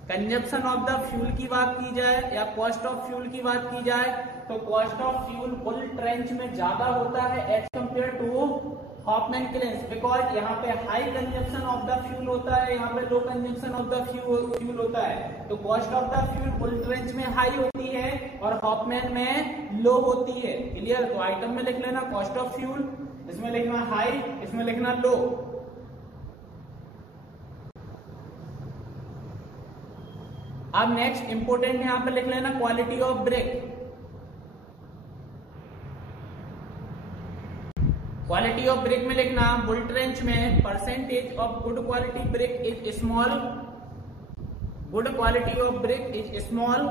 कंजप्शन ऑफ द फ्यूल की बात की जाए या कॉस्ट ऑफ फ्यूल की बात की जाए तो cost of fuel bull trench में ज्यादा होता है as compare to Hoffmann kilns, because यहाँ पे high consumption of the fuel होता है, यहाँ पे low consumption of the fuel होता है। तो cost of the fuel bull trench में हाई होती है और हॉफमैन में लो होती है, क्लियर। तो आइटम में लिख लेना कॉस्ट ऑफ फ्यूल, इसमें लिखना हाई, इसमें लिखना लो। अब नेक्स्ट इंपोर्टेंट यहाँ पे लिख लेना quality of brick. Quality of brick में लिखना बुल ट्रेंच में percentage of good quality brick is small, good quality of brick is small,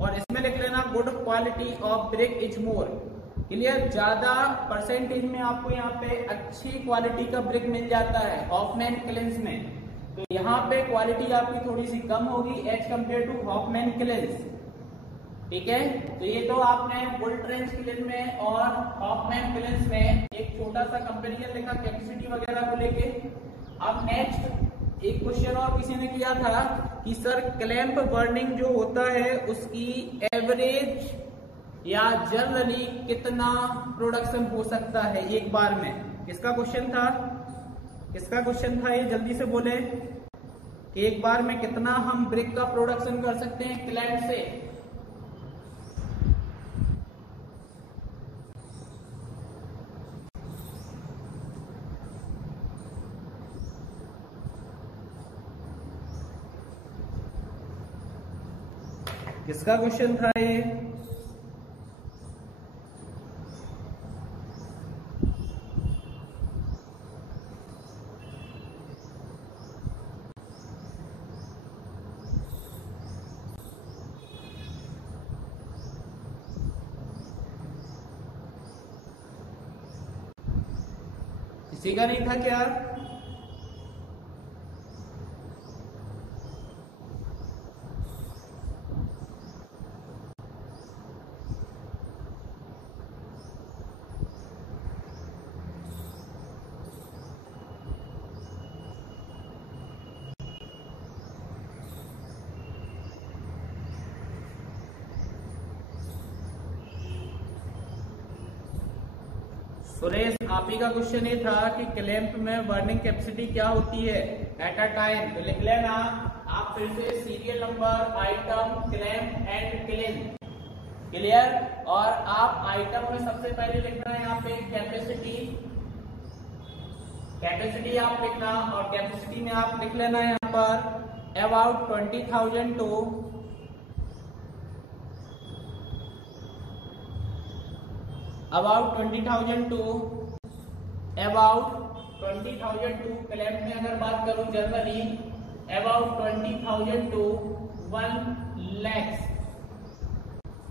और इसमें लिख लेना good quality of brick is more. Clear? ज्यादा परसेंटेज में आपको यहाँ पे अच्छी क्वालिटी का ब्रिक मिल जाता है हॉफमैन क्लिंस में, तो यहाँ पे क्वालिटी आपकी थोड़ी सी कम होगी एज कम्पेयर टू हॉफमैन क्लिंस। ठीक है, तो ये तो आपने बुल ट्रेंच क्लिन में और हॉफमैन क्लिंस में एक छोटा सा कंपेरिजन लिखा कैपेसिटी वगैरह को लेके। अब नेक्स्ट एक क्वेश्चन और किसी ने किया था कि सर क्लैंप बर्निंग जो होता है उसकी एवरेज या जनरली कितना प्रोडक्शन हो सकता है एक बार में? किसका क्वेश्चन था? किसका क्वेश्चन था ये? जल्दी से बोले कि एक बार में कितना हम ब्रिक का प्रोडक्शन कर सकते हैं क्लैंप से? किसका क्वेश्चन था ये? किसी का नहीं था क्या? सुरेश, आप ही का क्वेश्चन ये था कि क्लैंप में बर्निंग कैपेसिटी क्या होती है एट अ टाइम, तो लिख लेना आप फिर से serial number, item, clamp and clean. Clear? और आप आइटम में सबसे पहले लिखना है यहाँ पे कैपेसिटी, कैपेसिटी आप लिखना, और कैपेसिटी में आप लिख लेना है यहाँ पर about 20,000 to about 20,000 to clamp में अगर बात करूं generally about 20,000 to 1 lakhs।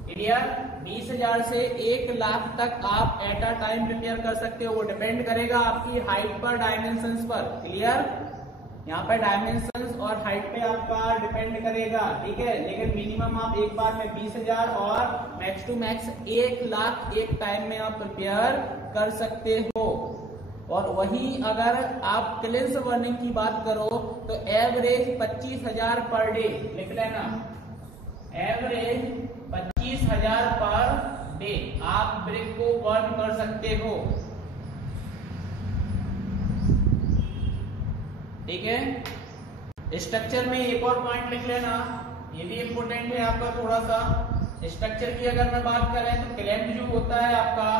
Clear? 20,000 से 1 लाख तक आप एट अ टाइम प्रिपेयर कर सकते हो। वो डिपेंड करेगा आपकी हाइट पर, डायमेंशंस पर। क्लियर? यहाँ पे डायमेंशंस और हाइट पे आपका डिपेंड करेगा। ठीक है, लेकिन मिनिमम आप एक बार में 20,000 और मैक्स टू मैक्स 1 लाख एक टाइम में आप प्रिपेयर कर सकते हो। और वही अगर आप क्लिंस बर्निंग की बात करो तो एवरेज 25,000 पर डे लिख लेना, एवरेज 25,000 पर डे आप ब्रिक को बर्न कर सकते हो। ठीक है, स्ट्रक्चर में एक और पॉइंट लिख लेना, ये भी इम्पोर्टेंट है आपका थोड़ा सा। स्ट्रक्चर की अगर मैं बात करें तो क्लैंप जो होता है आपका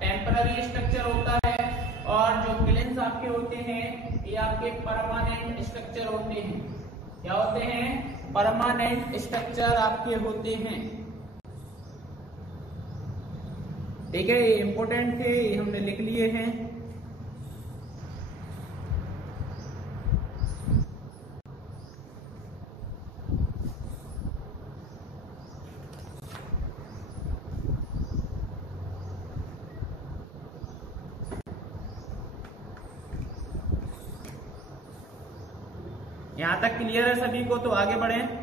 टेम्पररी स्ट्रक्चर होता है, और जो क्लिंस आपके होते हैं ये आपके परमानेंट स्ट्रक्चर होते हैं। क्या होते हैं? परमानेंट स्ट्रक्चर आपके होते हैं। ठीक है, ये इम्पोर्टेंट थे, ये हमने लिख लिए हैं। यहां तक क्लियर है सभी को? तो आगे बढ़ें।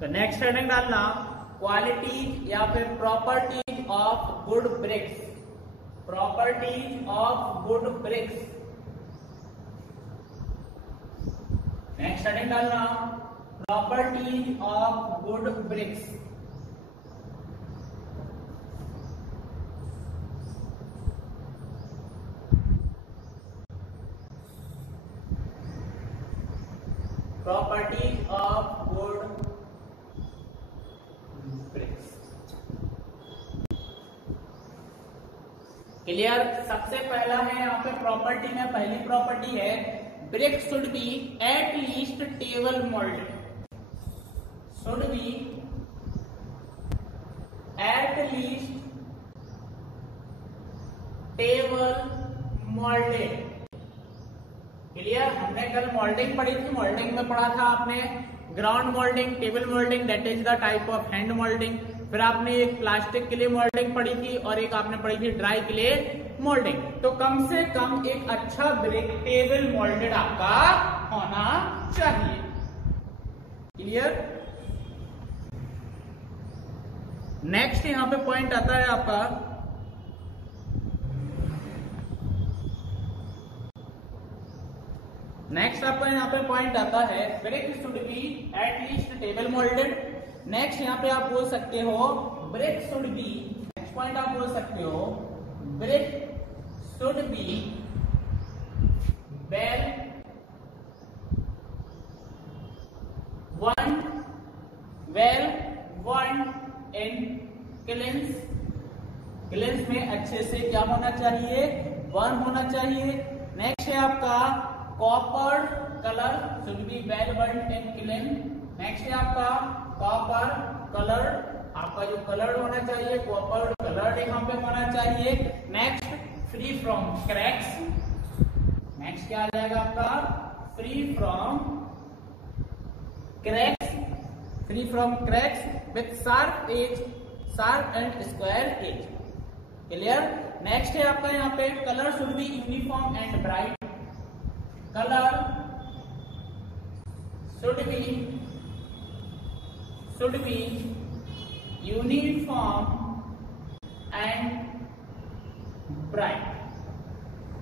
तो नेक्स्ट हेडिंग डालना क्वालिटीज या फिर properties of good bricks, properties of good bricks. Next heading डालना property of good bricks. Property of good bricks. Clear. सबसे पहला है यहाँ पे प्रॉपर्टी में, पहली प्रॉपर्टी है brick should be at least table moulded. Should be at least table moulded. Clear. हमने कल मोल्डिंग पढ़ी थी, मोल्डिंग में पढ़ा था आपने ground moulding, table moulding, that is the type of hand moulding. फिर आपने एक प्लास्टिक के लिए मोल्डिंग पढ़ी थी और एक आपने पढ़ी थी ड्राई के लिए मोल्डिंग। तो कम से कम एक अच्छा ब्रिक टेबल मोल्डेड आपका होना चाहिए। क्लियर। नेक्स्ट यहां पे पॉइंट आता है आपका यहाँ पे पॉइंट आता है brick should be at least table moulded. Next यहाँ पे आप बोल सकते हो brick should be, next point आप बोल सकते हो ब्रिक शुड बी वेल वन इन क्लिंस। क्लिंस में अच्छे से क्या होना चाहिए, वन होना चाहिए। नेक्स्ट है आपका copper colour should be well burn in clean. Next है आपका कॉपर कलर, आपका जो कलर होना चाहिए कॉपर कलर यहाँ पे होना चाहिए। Next free from cracks. Next क्या आ जाएगा आपका free from cracks, free from cracks with sharp edge, sharp and square edge. Clear. Next है आपका यहाँ पे colour should be uniform and bright. Colour should be uniform and bright।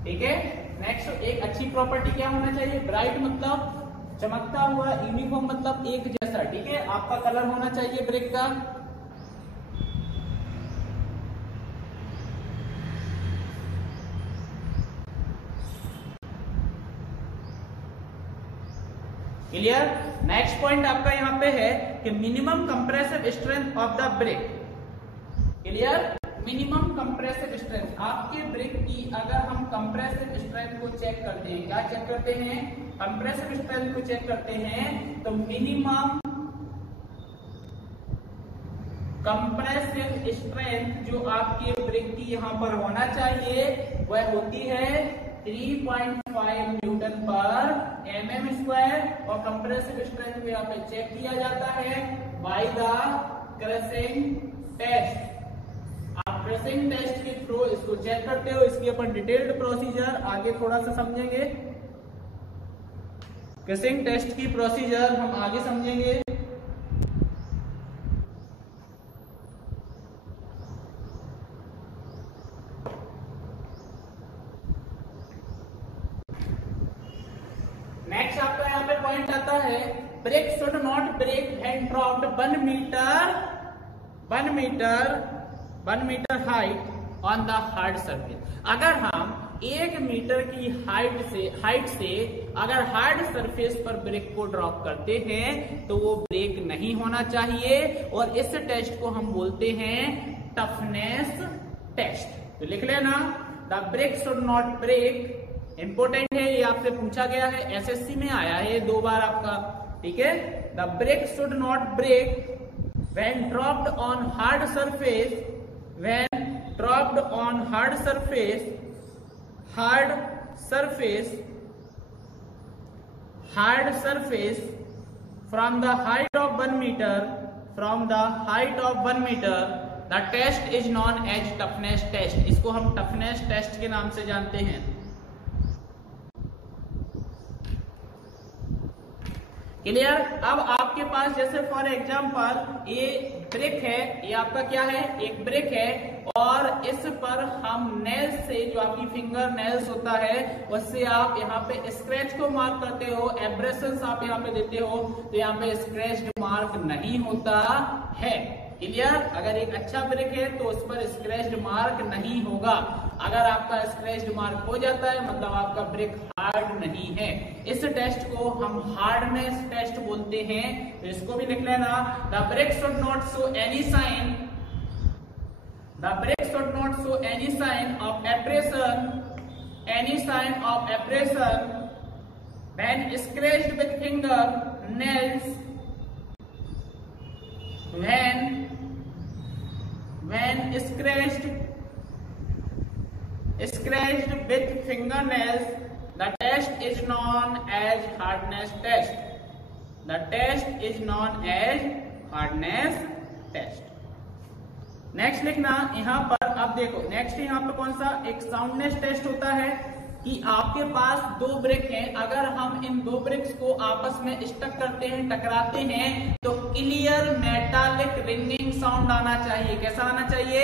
ठीक है। नेक्स्ट एक अच्छी प्रॉपर्टी क्या होना चाहिए, ब्राइट मतलब चमकता हुआ, यूनिफॉर्म मतलब एक जैसा। ठीक है। आपका कलर होना चाहिए ब्रिक का क्लियर। नेक्स्ट पॉइंट आपका यहाँ पे है कि minimum compressive strength of the brick. Clear. Minimum compressive strength आपके ब्रिक की, अगर हम कंप्रेसिव स्ट्रेंथ को चेक करते हैं, क्या चेक करते हैं, कंप्रेसिव स्ट्रेंथ को चेक करते हैं, तो मिनिमम कंप्रेसिव स्ट्रेंथ जो आपके ब्रिक की यहाँ पर होना चाहिए वह होती है 3.5 न्यूटन पर mm स्क्वायर। और कंप्रेसिव स्ट्रेंथ को यहाँ पे चेक किया जाता है बाय द क्रशिंग टेस्ट। आप क्रशिंग टेस्ट के थ्रू इसको चेक करते हो। इसकी अपन डिटेल्ड प्रोसीजर आगे थोड़ा सा समझेंगे। क्रशिंग टेस्ट की प्रोसीजर हम आगे समझेंगे। नेक्स्ट आपका यहाँ पे पॉइंट आता है brick should not break when dropped 1 metre height on the hard surface. अगर हम 1 मीटर की हाइट से अगर हार्ड सरफेस पर ब्रिक को ड्रॉप करते हैं तो वो ब्रेक नहीं होना चाहिए। और इस टेस्ट को हम बोलते हैं टफनेस टेस्ट। तो लिख लेना the brick should not break. Important है, ये आपसे पूछा गया है, एसएससी में आया है 2 बार आपका। ठीक है। The brick should not break when dropped on hard surface, when dropped on hard surface from the height of 1 meter, the test is known as toughness test। इसको हम टफनेस टेस्ट के नाम से जानते हैं। क्लियर। अब आपके पास जैसे फॉर एग्जांपल ये ब्रिक है, ये आपका क्या है, एक ब्रिक है, और इस पर हम नेल्स से, जो आपकी फिंगर नेल्स होता है, उससे आप यहाँ पे स्क्रैच को मार्क करते हो, एब्रेशंस आप यहाँ पे देते हो, तो यहाँ पे स्क्रैच मार्क नहीं होता है। क्लियर। अगर एक अच्छा ब्रिक है तो उस पर स्क्रैच मार्क नहीं होगा। अगर आपका स्क्रैच मार्क हो जाता है मतलब आपका ब्रिक हार्ड नहीं है। इस टेस्ट को हम हार्डनेस टेस्ट बोलते हैं, तो इसको भी लिख लेना। The brick should not show any sign, the brick should not show any sign of abrasion, any sign of abrasion when scratched with finger nails, when scratched with fingernails, the test is known as hardness test. The test is known as hardness test. Next लिखना यहाँ पर। अब देखो next यहाँ पे कौन सा एक साउंडनेस टेस्ट होता है कि आपके पास दो ब्रिक हैं, अगर हम इन दो ब्रिक्स को आपस में स्टक करते हैं, टकराते हैं, तो क्लियर मेटालिक रिंगिंग साउंड आना चाहिए। कैसा आना चाहिए?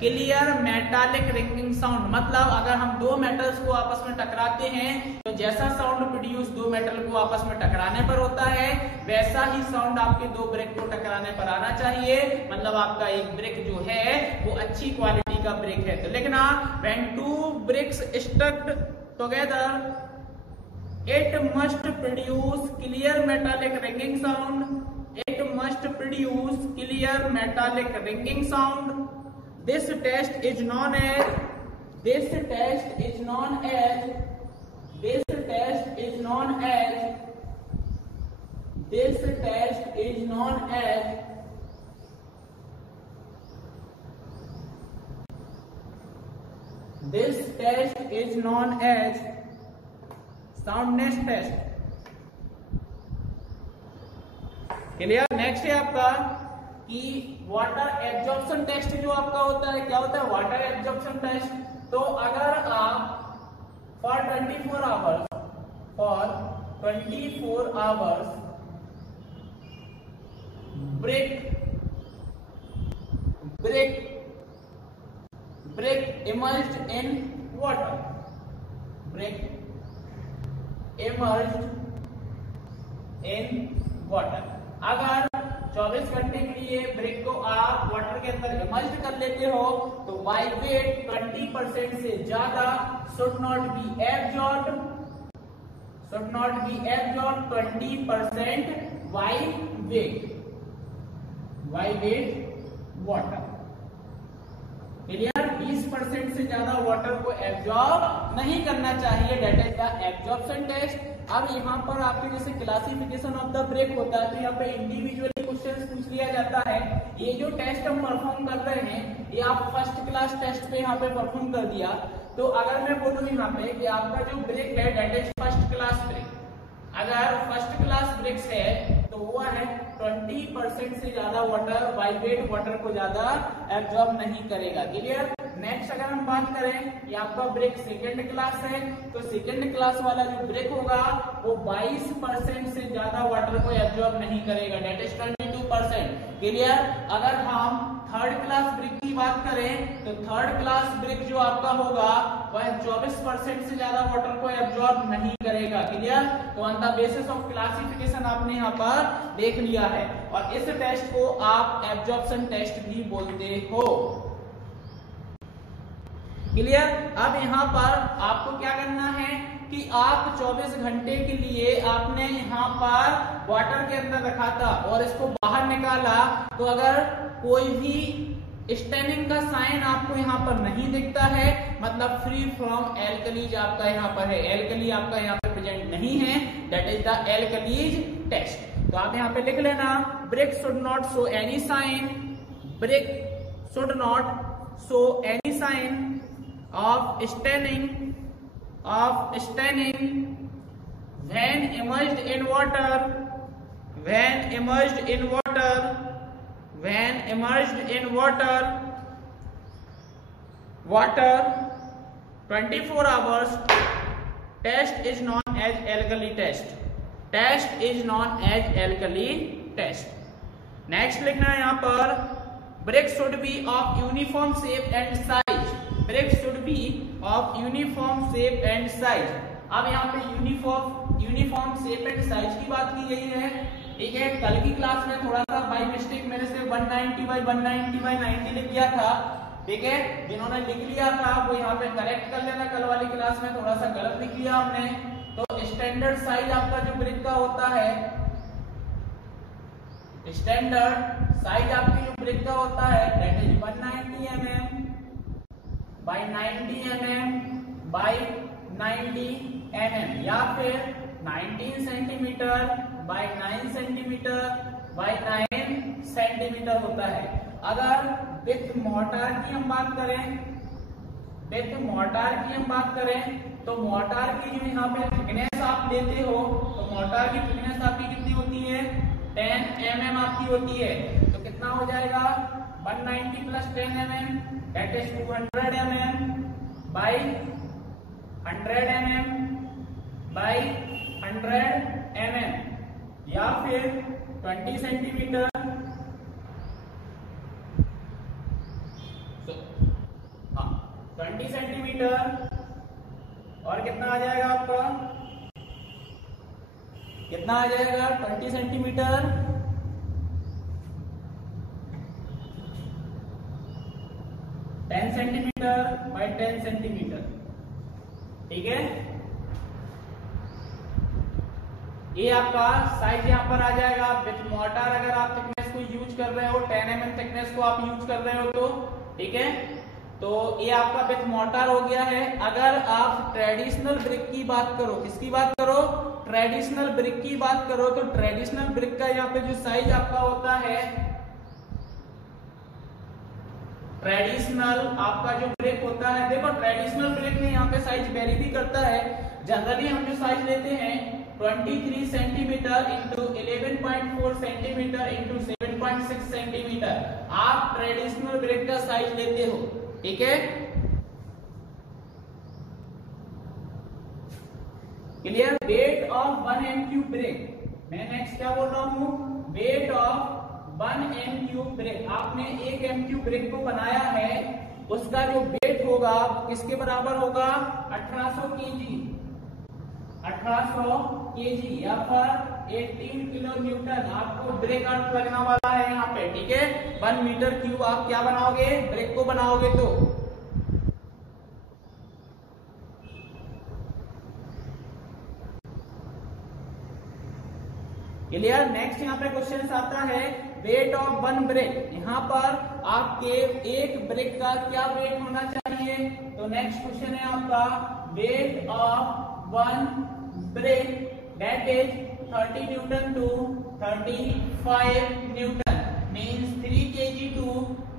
Clear metallic ringing sound. मतलब अगर हम दो मेटल्स को आपस में टकराते हैं तो जैसा साउंड प्रोड्यूस दो मेटल को आपस में टकराने पर होता है, वैसा ही साउंड आपके दो ब्रिक को टकराने पर आना चाहिए। मतलब आपका एक ब्रिक जो है वो अच्छी क्वालिटी का ब्रिक है। तो लिखना when two bricks stuck together it must produce clear metallic ringing sound. It must produce clear metallic ringing sound. This test is known as this test is known as this test is known as this test is known as this test is known as soundness test. Clear. Next है आपका कि water absorption test जो आपका होता है, क्या होता है वाटर एब्जॉर्प्शन टेस्ट। तो अगर आप for 24 hours brick immersed in water, brick immersed in water, अगर 24 घंटे के लिए ब्रिक को आप वाटर के अंदर इमर्ज कर लेते हो तो बाय वेट 20% से ज्यादा should not be absorbed 20% by weight water। Clear. 20% से ज्यादा वाटर को एब्जॉर्ब नहीं करना चाहिए। That is the absorption test. अब यहाँ पर आपके जैसे क्लासिफिकेशन ऑफ द ब्रेक होता है तो यहाँ पे इंडिविजुअली क्वेश्चन पूछ लिया जाता है। ये जो टेस्ट हम परफॉर्म कर रहे हैं ये आप फर्स्ट क्लास टेस्ट पे यहाँ पे परफॉर्म कर दिया। तो अगर मैं बोलूँ यहाँ पे कि आपका जो ब्रेक है that is first class brick, अगर फर्स्ट क्लास ब्रिक्स है तो वो है 20% से ज्यादा वाटर बाय वेट वाटर को ज्यादा एब्जॉर्ब नहीं करेगा। क्लियर। नेक्स्ट अगर हम बात करें कि आपका ब्रेक सेकेंड क्लास है तो सेकेंड क्लास वाला जो ब्रेक होगा वो 22% से ज्यादा वाटर को एब्जॉर्ब नहीं करेगा, डेट इज 22%। क्लियर। अगर हम थर्ड क्लास ब्रिक की बात करें तो थर्ड क्लास ब्रिक जो आपका होगा वह 24% से ज्यादा वाटर को एब्जॉर्ब नहीं करेगा। क्लियर। तो on the basis of classification आपने यहाँ पर देख लिया है और इस टेस्ट को आप एब्जॉर्प्शन टेस्ट भी बोलते हो। क्लियर। अब यहाँ पर आपको क्या करना है कि आप 24 घंटे के लिए आपने यहाँ पर वाटर के अंदर रखा था और इसको बाहर निकाला तो अगर कोई भी स्टेनिंग का साइन आपको यहाँ पर नहीं दिखता है मतलब फ्री फ्रॉम एल्कलीज आपका यहाँ पर है, एल्कली आपका यहाँ पे प्रेजेंट नहीं है, that is the alkalis test. तो आप यहाँ पे लिख लेना brick should not show any sign, brick should not show any sign of staining when immersed in water, when immersed in water 24 hours, test is known as alkali test, test is known as alkali test. Next लिखना है यहाँ पर brick should be of uniform shape and size. Brick should be of uniform shape and size. अब यहाँ पे uniform shape and size की बात की गई है, ठीक है। कल की क्लास में थोड़ा सा बाय मिस्टेक मेरे से 190 बाय 90 लिख दिया था, ठीक है। जिन्होंने लिख लिया था वो यहाँ पे करेक्ट कर लेना, कल वाली क्लास में थोड़ा सा गलत लिख लिया हमने। तो स्टैंडर्ड साइज आपका जो ब्रिक का होता है, स्टैंडर्ड साइज आपकी जो ब्रिक का होता है दैट इज 190 mm by 90 mm by 90 mm, या फिर 19 centimetre by 9 centimetre by 9 centimetre होता है। अगर विथ मोर्टार की हम बात करें, तो मोर्टार की जो यहाँ पे थिकनेस आप लेते हो, तो मोर्टार की थिकनेस आपकी कितनी होती है, 10 mm आपकी होती है। तो कितना हो जाएगा 190 plus 10 mm that is 200 mm by 100 mm by 100 mm, या फिर 20 सेंटीमीटर। हाँ 20 सेंटीमीटर, और कितना आ जाएगा आपका, कितना आ जाएगा 20 सेंटीमीटर 10 सेंटीमीटर बाय 10 सेंटीमीटर, ठीक है। ये आपका साइज यहाँ पर आ जाएगा। विथ मोर्टार अगर आप थिकनेस को यूज कर रहे हो, 10 mm थिकनेस को आप यूज कर रहे हो तो, ठीक है। तो ये आपका विथ मोर्टार हो गया है। अगर आप ट्रेडिशनल ब्रिक की बात करो, किसकी बात करो, ट्रेडिशनल ब्रिक की बात करो, तो ट्रेडिशनल ब्रिक का यहाँ पे जो साइज आपका होता है, ट्रेडिशनल आपका जो ब्रिक होता है, देखो ट्रेडिशनल ब्रिक में यहाँ पे साइज वेरी भी करता है। जनरली हम जो साइज लेते हैं 23 centimetre into 11.4 centimetre into 7.6 centimetre आप ट्रेडिशनल ब्रिक का साइज लेते हो, ठीक है। Clear. Wait of 1 m³ brick, मैं नेक्स्ट क्या बोल रहा हूं, वेट ऑफ 1 m³ ब्रिक। आपने 1 m³ ब्रिक को बनाया है, उसका जो वेट होगा किसके बराबर होगा, 1800 kg, 1800 kg या फिर 18 किलो न्यूटन आपको ब्रिक अर्थ लगना वाला है यहाँ पे, ठीक है। 1 मीटर क्यूब आप क्या बनाओगे, ब्रिक को बनाओगे तो। क्लियर। नेक्स्ट यहाँ पे क्वेश्चन आता है वेट ऑफ 1 ब्रिक। यहाँ पर आपके एक ब्रिक का क्या वेट होना चाहिए, तो नेक्स्ट क्वेश्चन है आपका weight of 1 brick that is 30 newton to 35 newton means 3 kg to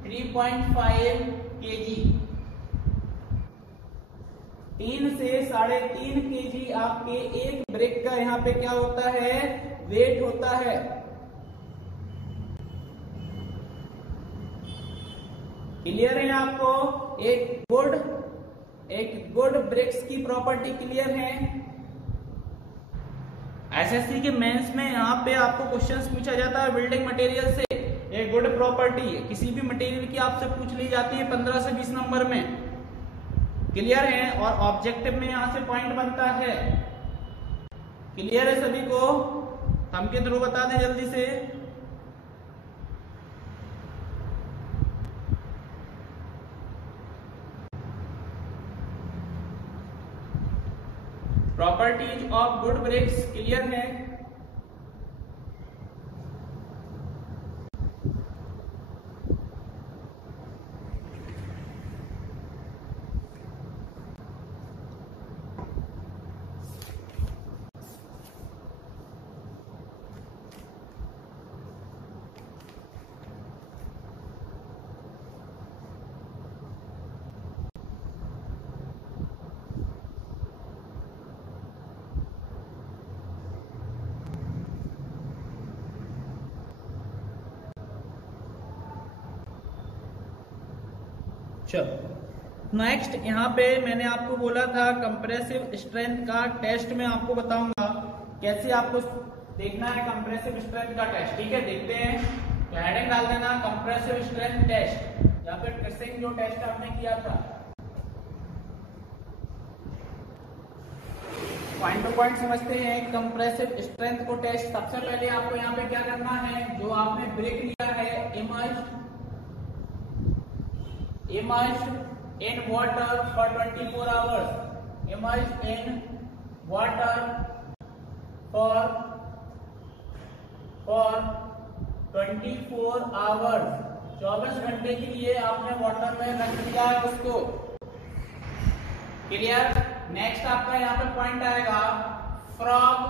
3.5 kg। 3 से 3.5 kg आपके एक ब्रिक का यहाँ पे क्या होता है, वेट होता है। क्लियर है आपको, एक गुड ब्रिक्स की प्रॉपर्टी क्लियर है। एसएससी के मेंस में यहाँ पे आपको क्वेश्चंस पूछा जाता है बिल्डिंग मटेरियल से। एक गुड प्रॉपर्टी किसी भी मटेरियल की आपसे पूछ ली जाती है 15 से 20 नंबर में, क्लियर है। और ऑब्जेक्टिव में यहाँ से पॉइंट बनता है। क्लियर है सभी को, हम के थ्रू बता दें जल्दी से। Properties of good bricks clear है। चलो नेक्स्ट यहाँ पे मैंने आपको बोला था कंप्रेसिव स्ट्रेंथ का टेस्ट में आपको बताऊंगा। कैसे आपको देखना है कंप्रेसिव स्ट्रेंथ का टेस्ट, ठीक है। देखते हैं, तो हेडिंग डाल देना कंप्रेसिव स्ट्रेंथ टेस्ट, या फिर ट्रेसिंग जो टेस्ट आपने किया था। पॉइंट टू पॉइंट समझते हैं कंप्रेसिव स्ट्रेंथ को टेस्ट। सबसे पहले आपको यहाँ पे क्या करना है, जो आपने ब्रेक लिया है emerged in water for 24 hours, emerged in water for 24 hours, 24 घंटे के लिए आपने वाटर में रख दिया है उसको। क्लियर। नेक्स्ट आपका यहाँ पे पॉइंट आएगा फ्रॉग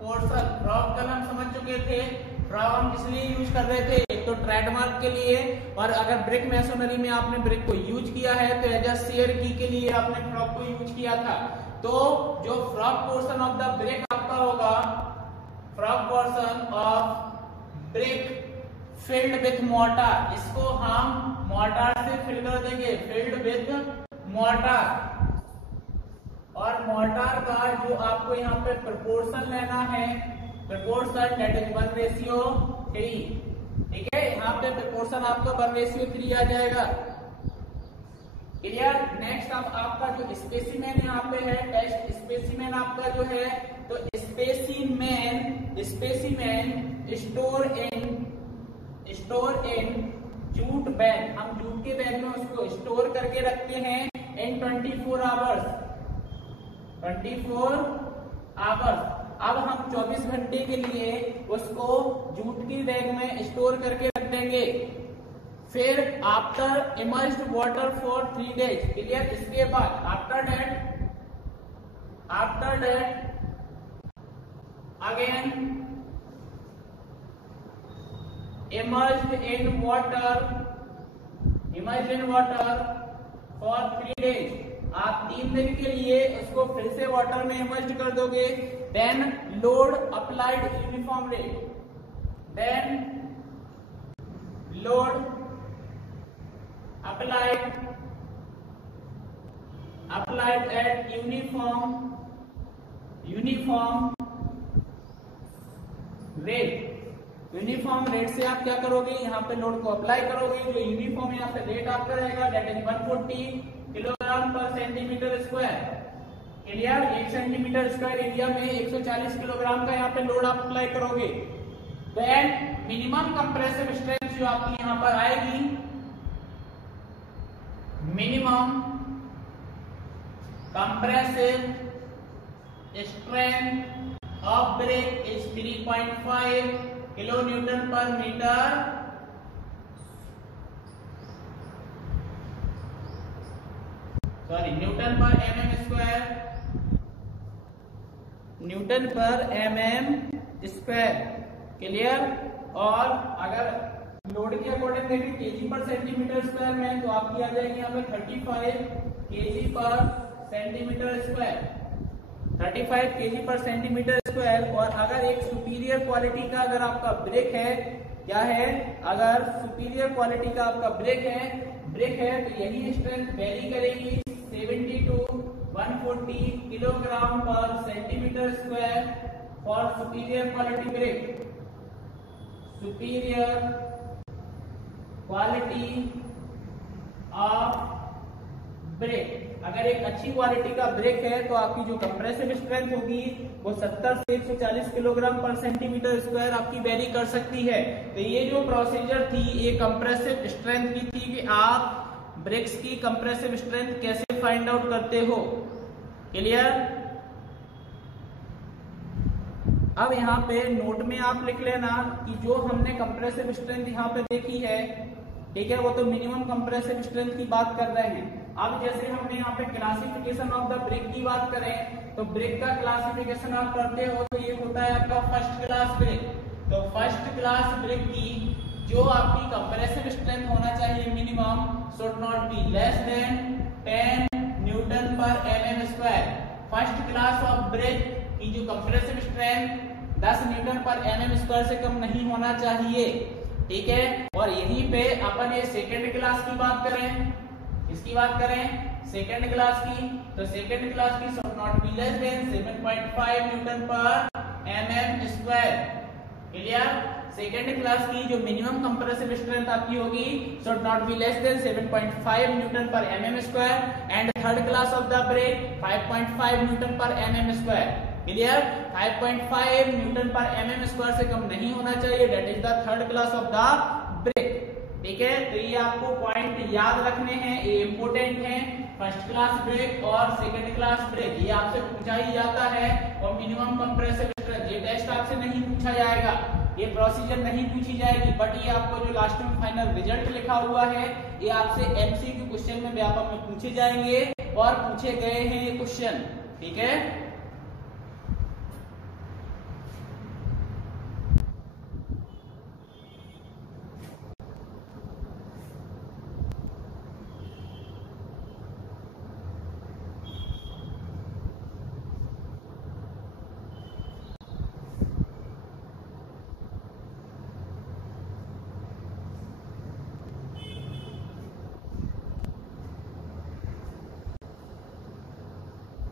पोर्शन। फ्रॉग कल हम समझ चुके थे, फ्रॉग हम इसलिए यूज कर रहे थे, एक तो ट्रेडमार्क के लिए, और अगर ब्रिक मैसोनरी में आपने ब्रिक को यूज किया है तो एज अ शेयर की के लिए आपने फ्रॉग को यूज किया था। तो जो frog portion of the brick आपका होगा, frog portion of brick filled with mortar, इसको हम मोर्टार से फिल कर देंगे, फिल्ड विथ मोर्टार। और मोर्टार का जो आपको यहाँ पे प्रोपोर्शन लेना है, प्रोपोर्शन दैट इज 1:3, ठीक है। यहाँ पे प्रोपोर्शन आपका 1:3 आ जाएगा। क्लियर। नेक्स्ट अब आपका जो स्पेसिमेन यहाँ पे है, टेस्ट स्पेसिमेन आपका जो है, तो specimen store in jute bag, हम जूट के बैग में उसको स्टोर करके रखते हैं इन 24 आवर्स। 24 आवर्स। अब हम 24 घंटे के लिए उसको जूट की बैग में स्टोर करके रख देंगे। फिर after emerged water for 3 days, clear. इसके बाद after that again emerged in water for 3 days, आप 3 दिन के लिए उसको फिर से वाटर में इमर्ज कर दोगे। Then load applied uniform rate, then load applied at uniform rate. Uniform rate से आप क्या करोगे, यहाँ पे लोड को अप्लाई करोगे। जो यूनिफॉर्म यहाँ पे रेट आपका रहेगा that is 140 kilogram per centimetre square. Clear. 1 centimetre square area में 140 किलोग्राम का यहाँ पे लोड आप अप्लाई करोगे। देन मिनिमम कंप्रेसिव स्ट्रेंथ जो आपकी यहाँ पर आएगी, minimum compressive strength of brick is 3.5 kilo newton per metre newton per mm square, newton per mm square. Clear. और अगर लोड के अकॉर्डिंग देखें केजी पर सेंटीमीटर स्क्वायर में, तो आपकी आ जाएगी यहाँ पे 35 केजी पर सेंटीमीटर स्क्वायर, 35 केजी पर सेंटीमीटर स्क्वायर। और अगर एक सुपीरियर क्वालिटी का अगर आपका ब्रेक है, क्या है, अगर सुपीरियर क्वालिटी का आपका ब्रेक है तो यही स्ट्रेंथ वेरी करेगी 70 to 140 kilogram per centimetre square for superior quality brick. Superior quality of brick, अगर एक अच्छी क्वालिटी का ब्रेक है तो आपकी जो कंप्रेसिव स्ट्रेंथ होगी वो 70 से 140 किलोग्राम पर सेंटीमीटर स्क्वायर आपकी वेरी कर सकती है। तो ये जो प्रोसीजर थी ये कंप्रेसिव स्ट्रेंथ की थी कि आप ब्रेक्स की कंप्रेसिव स्ट्रेंथ कैसे फाइंड आउट करते हो। क्लियर। अब यहाँ पे नोट में आप लिख लेना कि जो हमने कंप्रेसिव स्ट्रेंथ यहाँ पे देखी है, ठीक है, वो तो मिनिमम कंप्रेसिव स्ट्रेंथ की बात कर रहे हैं। अब जैसे हमने यहाँ पे क्लासिफिकेशन ऑफ द ब्रेक की बात करें, तो ब्रेक का क्लासिफिकेशन आप करते हो तो ये होता है आपका फर्स्ट क्लास ब्रेक। तो फर्स्ट क्लास ब्रेक की जो आपकी कंप्रेसिव स्ट्रेंथ होना चाहिए minimum should not be less than 10 newton per mm square. First class of brick की जो compressive strength 10 newton per mm square से कम नहीं होना चाहिए, ठीक है। और यहीं पे अपन ये सेकेंड क्लास की बात करें, इसकी बात करें सेकेंड क्लास की, तो सेकेंड क्लास की should not be less than 7.5 newton per mm²। Clear. Second class की जो मिनिमम कंप्रेसिव स्ट्रेंथ आपकी होगी should not be less than 7.5 newton per mm² and third class of the brick 5.5 newton per mm²। Clear. 5.5 newton per mm² से कम नहीं होना चाहिए, that is the third class of the brick. ठीक है, तो ये आपको पॉइंट याद रखने हैं, ये इंपोर्टेंट है। फर्स्ट क्लास ब्रेक और सेकंड क्लास ब्रेक ये आपसे पूछा ही जाता है, और मिनिमम कंप्रेसिव स्ट्रेंथ ये टेस्ट आपसे नहीं पूछा जाएगा, ये प्रोसीजर नहीं पूछी जाएगी, बट ये आपको जो लास्ट में फाइनल रिजल्ट लिखा हुआ है ये आपसे एमसीक्यू क्वेश्चन में व्यापक में पूछे जाएंगे और पूछे गए हैं ये क्वेश्चन। ठीक है,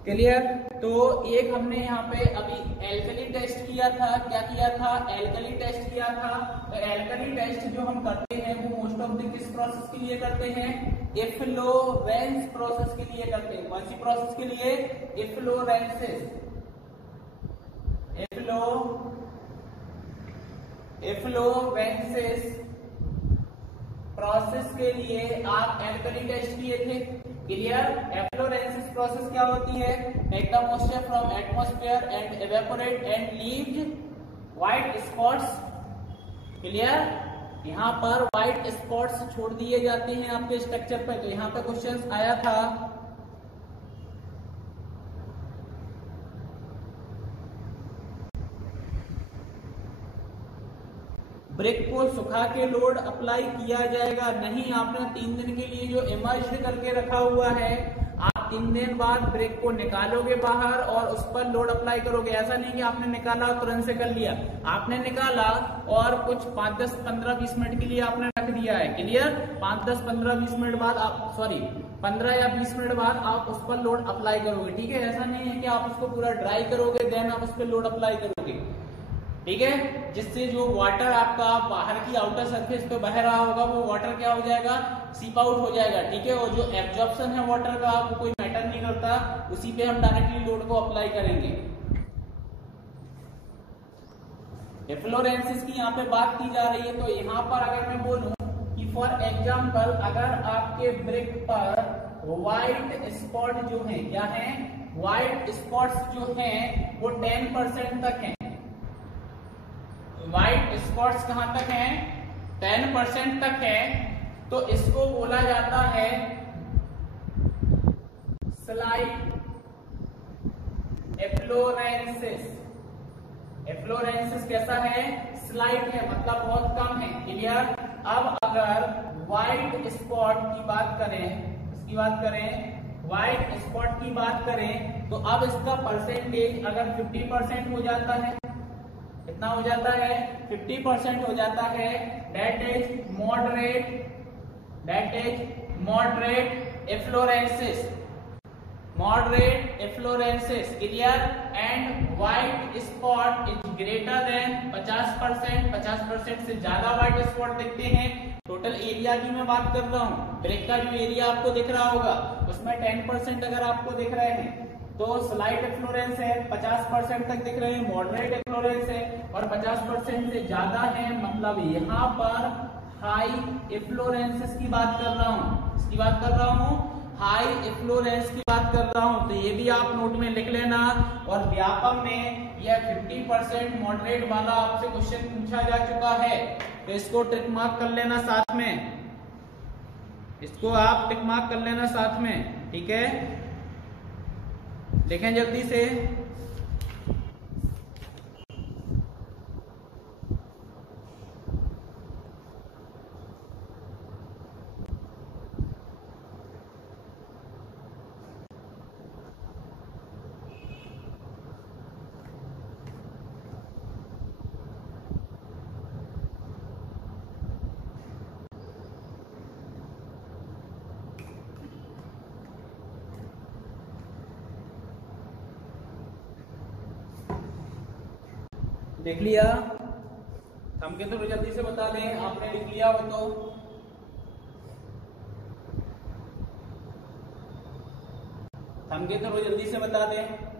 क्लियर। तो एक हमने यहाँ पे अभी एल्कली टेस्ट किया था, क्या किया था, एल्कली टेस्ट किया था। तो एल्कली टेस्ट जो हम करते हैं वो मोस्ट ऑफ द किस प्रोसेस के लिए करते हैं, इफ्लोरेंस प्रोसेस के लिए करते हैं। कौन सी प्रोसेस के लिए, इफ्लोरेंसिस, इफ्लोरेंसिस प्रोसेस के लिए आप एल्कली टेस्ट किए थे। क्लियर। एफ्लोरेंसिस प्रोसेस क्या होती है, take the moisture from atmosphere and evaporate and leaves white spots. Clear. यहाँ पर व्हाइट स्पॉट्स छोड़ दिए जाते हैं आपके स्ट्रक्चर पर। तो यहाँ पे क्वेश्चन आया था, ब्रेक को सुखा के लोड अप्लाई किया जाएगा नहीं। आपने 3 दिन के लिए जो इमर्ज्ड करके रखा हुआ है, आप 3 दिन बाद ब्रेक को निकालोगे बाहर और उस पर लोड अप्लाई करोगे। ऐसा नहीं कि आपने निकाला तुरंत से कर लिया, आपने निकाला और कुछ 5, 10, 15, 20 मिनट के लिए आपने रख दिया है। क्लियर। 5, 10, 15, 20 मिनट बाद आप 15 या 20 मिनट बाद आप उस पर लोड अप्लाई करोगे। ठीक है, ऐसा नहीं है कि आप उसको पूरा ड्राई करोगे देन आप उस पर लोड अप्लाई करोगे। ठीक है, जिससे जो वाटर आपका बाहर की आउटर सरफेस पे बह रहा होगा वो वाटर क्या हो जाएगा, सीप आउट हो जाएगा। ठीक है, और जो एब्जॉर्प्शन है वाटर का वो कोई मैटर नहीं करता, उसी पे हम डायरेक्टली लोड को अप्लाई करेंगे। एफ्लोरेंसिस की यहाँ पे बात की जा रही है। तो यहाँ पर अगर मैं बोलूं कि फॉर एग्जाम्पल अगर आपके ब्रेक पर व्हाइट स्पॉट जो है, क्या है, व्हाइट स्पॉट्स जो हैं वो 10% तक हैं। व्हाइट स्पॉट्स कहां तक हैं, 10% तक है। तो इसको बोला जाता है स्लाइट एफ्लोरेंसिस। एफ्लोरेंसिस कैसा है, स्लाइट है, मतलब बहुत कम है। क्लियर। अब अगर व्हाइट स्पॉट की बात करें, इसकी बात करें, व्हाइट स्पॉट की बात करें, तो अब इसका परसेंटेज अगर 50% हो जाता है, कितना हो जाता है, 50% हो जाता है, that is moderate efflorescence, moderate efflorescence. Clear. And white spot is greater than 50%, 50% से ज्यादा व्हाइट स्पॉट दिखते हैं। टोटल एरिया की मैं बात कर रहा हूँ, ब्रेक का जो एरिया आपको दिख रहा होगा उसमें 10% अगर आपको दिख रहे हैं तो स्लाइट एफ्लोरेंस है, 50% तक दिख रहे हैं, मॉडरेट एफ्लोरेंस है, और 50% से ज्यादा है, मतलब यहाँ पर हाई एफ्लोरेंसिस की बात कर रहा हूँ, इसकी बात कर रहा हूँ, हाई एफ्लोरेंस की बात कर रहा हूँ। तो ये भी आप नोट में लिख लेना। और व्यापक में यह 50% मॉडरेट वाला आपसे क्वेश्चन पूछा जा चुका है, तो इसको टिक मार्क कर लेना साथ में, इसको आप टिक मार्क कर लेना साथ में। ठीक है, देखें जल्दी से। देख लिया? थंब के थ्रू जल्दी से बता दें, आपने लिख लिया हो तो थंब के थ्रू जल्दी से बता दें।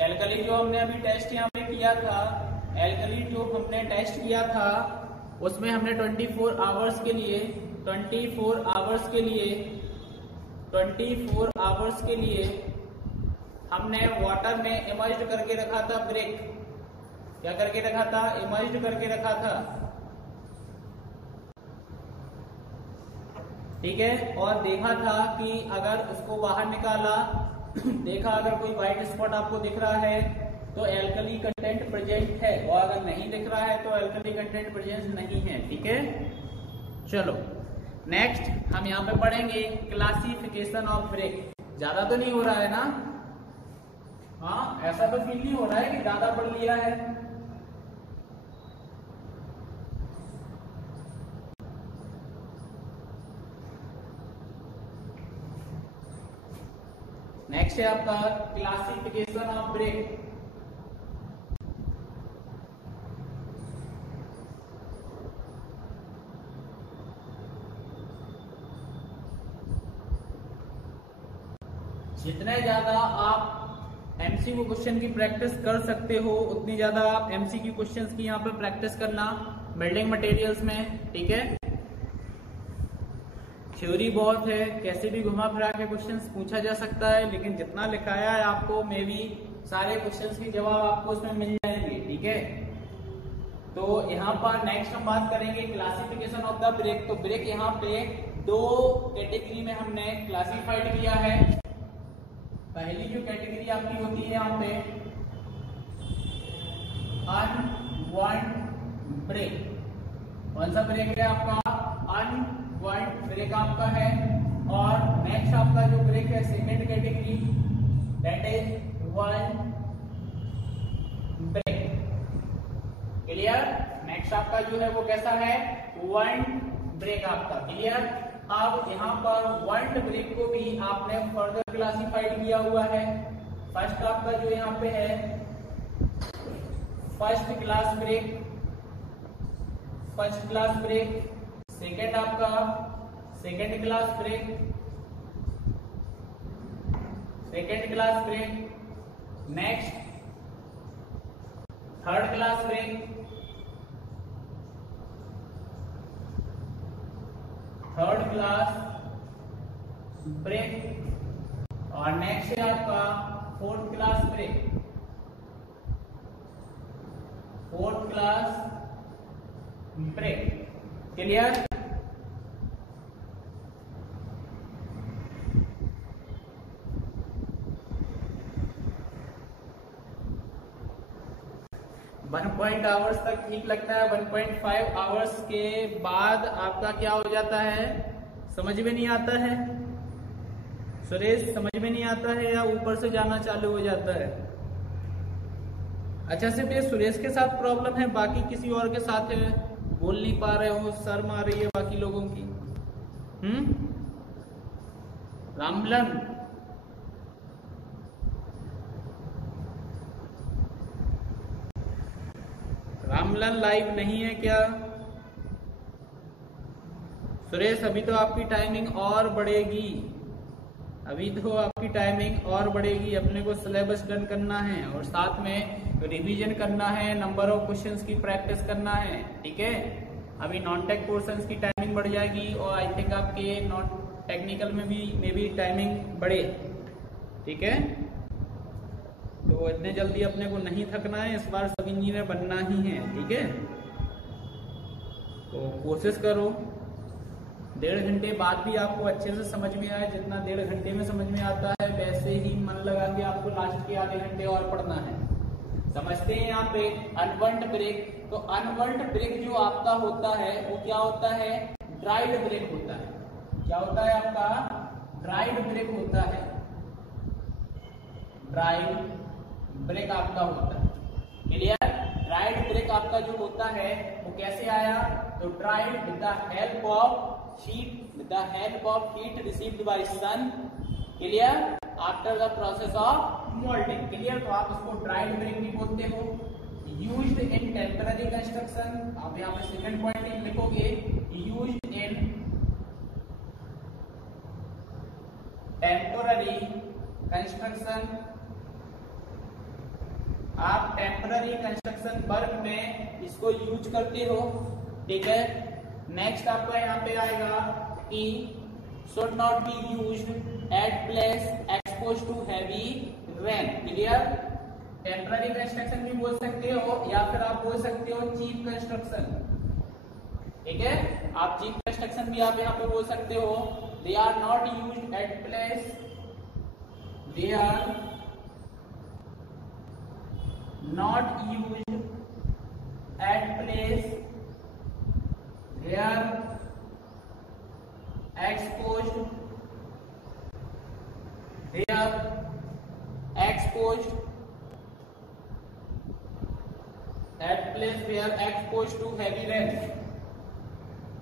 एल्कली जो हमने अभी टेस्ट यहाँ पे किया था, एल्कली जो हमने टेस्ट किया था उसमें हमने 24 आवर्स के लिए 24 आवर्स के लिए हमने वाटर में इमर्ज्ड करके रखा था ब्रेक। क्या करके रखा था? इमर्ज्ड करके रखा था, ठीक है। और देखा था कि अगर उसको बाहर निकाला, देखा अगर कोई व्हाइट स्पॉट आपको दिख रहा है तो एल्कली कंटेंट प्रेजेंट है, और अगर नहीं दिख रहा है तो एल्कली कंटेंट प्रेजेंट नहीं है, ठीक है। चलो नेक्स्ट हम यहाँ पे पढ़ेंगे क्लासिफिकेशन ऑफ ब्रेक। ज्यादा तो नहीं हो रहा है ना? हाँ, ऐसा तो फील नहीं हो रहा है कि ज्यादा पढ़ लिया है। नेक्स्ट है आपका क्लासिफिकेशन ऑफ ब्रेक। जितने ज्यादा आप एमसीक्यू क्वेश्चन की प्रैक्टिस कर सकते हो उतनी ज्यादा आप एमसीक्यू क्वेश्चंस की यहाँ पे प्रैक्टिस करना बिल्डिंग मटेरियल्स में, ठीक है। थ्योरी बहुत है, कैसे भी घुमा फिरा के क्वेश्चंस पूछा जा सकता है, लेकिन जितना लिखाया है आपको मे भी सारे क्वेश्चंस के जवाब आपको उसमें मिल जाएंगे, ठीक है। तो यहाँ पर नेक्स्ट हम बात करेंगे क्लासिफिकेशन ऑफ द ब्रेक। तो ब्रेक यहाँ पे दो कैटेगरी में हमने क्लासिफाइड किया है। पहली जो कैटेगरी आपकी होती है यहाँ पे अनवांट ब्रेक। कौन सा ब्रेक है आपका? अनवांट ब्रेक आपका है। और नेक्स्ट आपका जो ब्रेक है second category, that is want brick. Clear? Next आपका जो है वो कैसा है? वांट ब्रेक आपका। क्लियर? अब यहाँ पर वांट ब्रेक को भी आपने फर्दर क्लासिफाइड किया हुआ है। फर्स्ट आपका जो यहाँ पे है फर्स्ट क्लास ब्रेक, सेकेंड आपका second class brick, next third class brick, और नेक्स्ट है आपका fourth class brick. Clear? One point hours तक ठीक लगता है। 1.5 आवर्स के बाद आपका क्या हो जाता है? समझ में नहीं आता है? सुरेश समझ में नहीं आता है या ऊपर से जाना चालू हो जाता है? अच्छा, सिर्फ ये सुरेश के साथ प्रॉब्लम है, बाकी किसी और के साथ है? बोल नहीं पा रहे हो, शर्म आ रही है बाकी लोगों की? रामलन लाइव नहीं है क्या? सुरेश अभी तो आपकी टाइमिंग और बढ़ेगी, अपने को सिलेबस डन करना है और साथ में रिवीजन करना है, नंबर ऑफ क्वेश्चंस की प्रैक्टिस करना है, ठीक है। अभी नॉन टेक पोर्शंस की टाइमिंग बढ़ जाएगी और आई थिंक आपके नॉन टेक्निकल में भी टाइमिंग बढ़े, ठीक है। तो इतने जल्दी अपने को नहीं थकना है, इस बार सब इंजीनियर बनना ही है, ठीक है। तो कोशिश करो 1.5 घंटे बाद भी आपको अच्छे से समझ में आए। जितना 1.5 घंटे में समझ में आता है वैसे ही मन लगा के आपको लास्ट के आधे घंटे और पढ़ना है। समझते हैं यहाँ पे अनवांट ब्रेक। तो अनवांट ब्रेक जो आपका होता है वो क्या होता है? ड्राइड ब्रेक होता है। क्या होता है आपका? ड्राइड ब्रेक होता है। ड्राइड ब्रेक आपका होता है। क्लियर? ड्राइड ब्रेक आपका जो होता है वो कैसे आया? तो dried with the help of heat received by sun. Clear? After the process of moulding. Clear? तो आप इसको ड्राइड ब्रिक भी बोलते हो। यूज्ड इन टेम्पररी कंस्ट्रक्शन, आप यहाँ पे सेकंड पॉइंट लिखोगे, यूज्ड इन टेम्पररी कंस्ट्रक्शन। आप टेम्पररी कंस्ट्रक्शन वर्क में इसको यूज करते हो। ठीक है, नेक्स्ट आपका यहाँ पे आएगा कि should not be used at place expose to heavy rain. Clear? Temporary construction भी बोल सकते हो या फिर आप बोल सकते हो चीप कंस्ट्रक्शन। ठीक है, आप चीप कंस्ट्रक्शन भी आप यहाँ पे बोल सकते हो। They are not used at place, they are not used at place they are exposed at place they are exposed to heavy rain,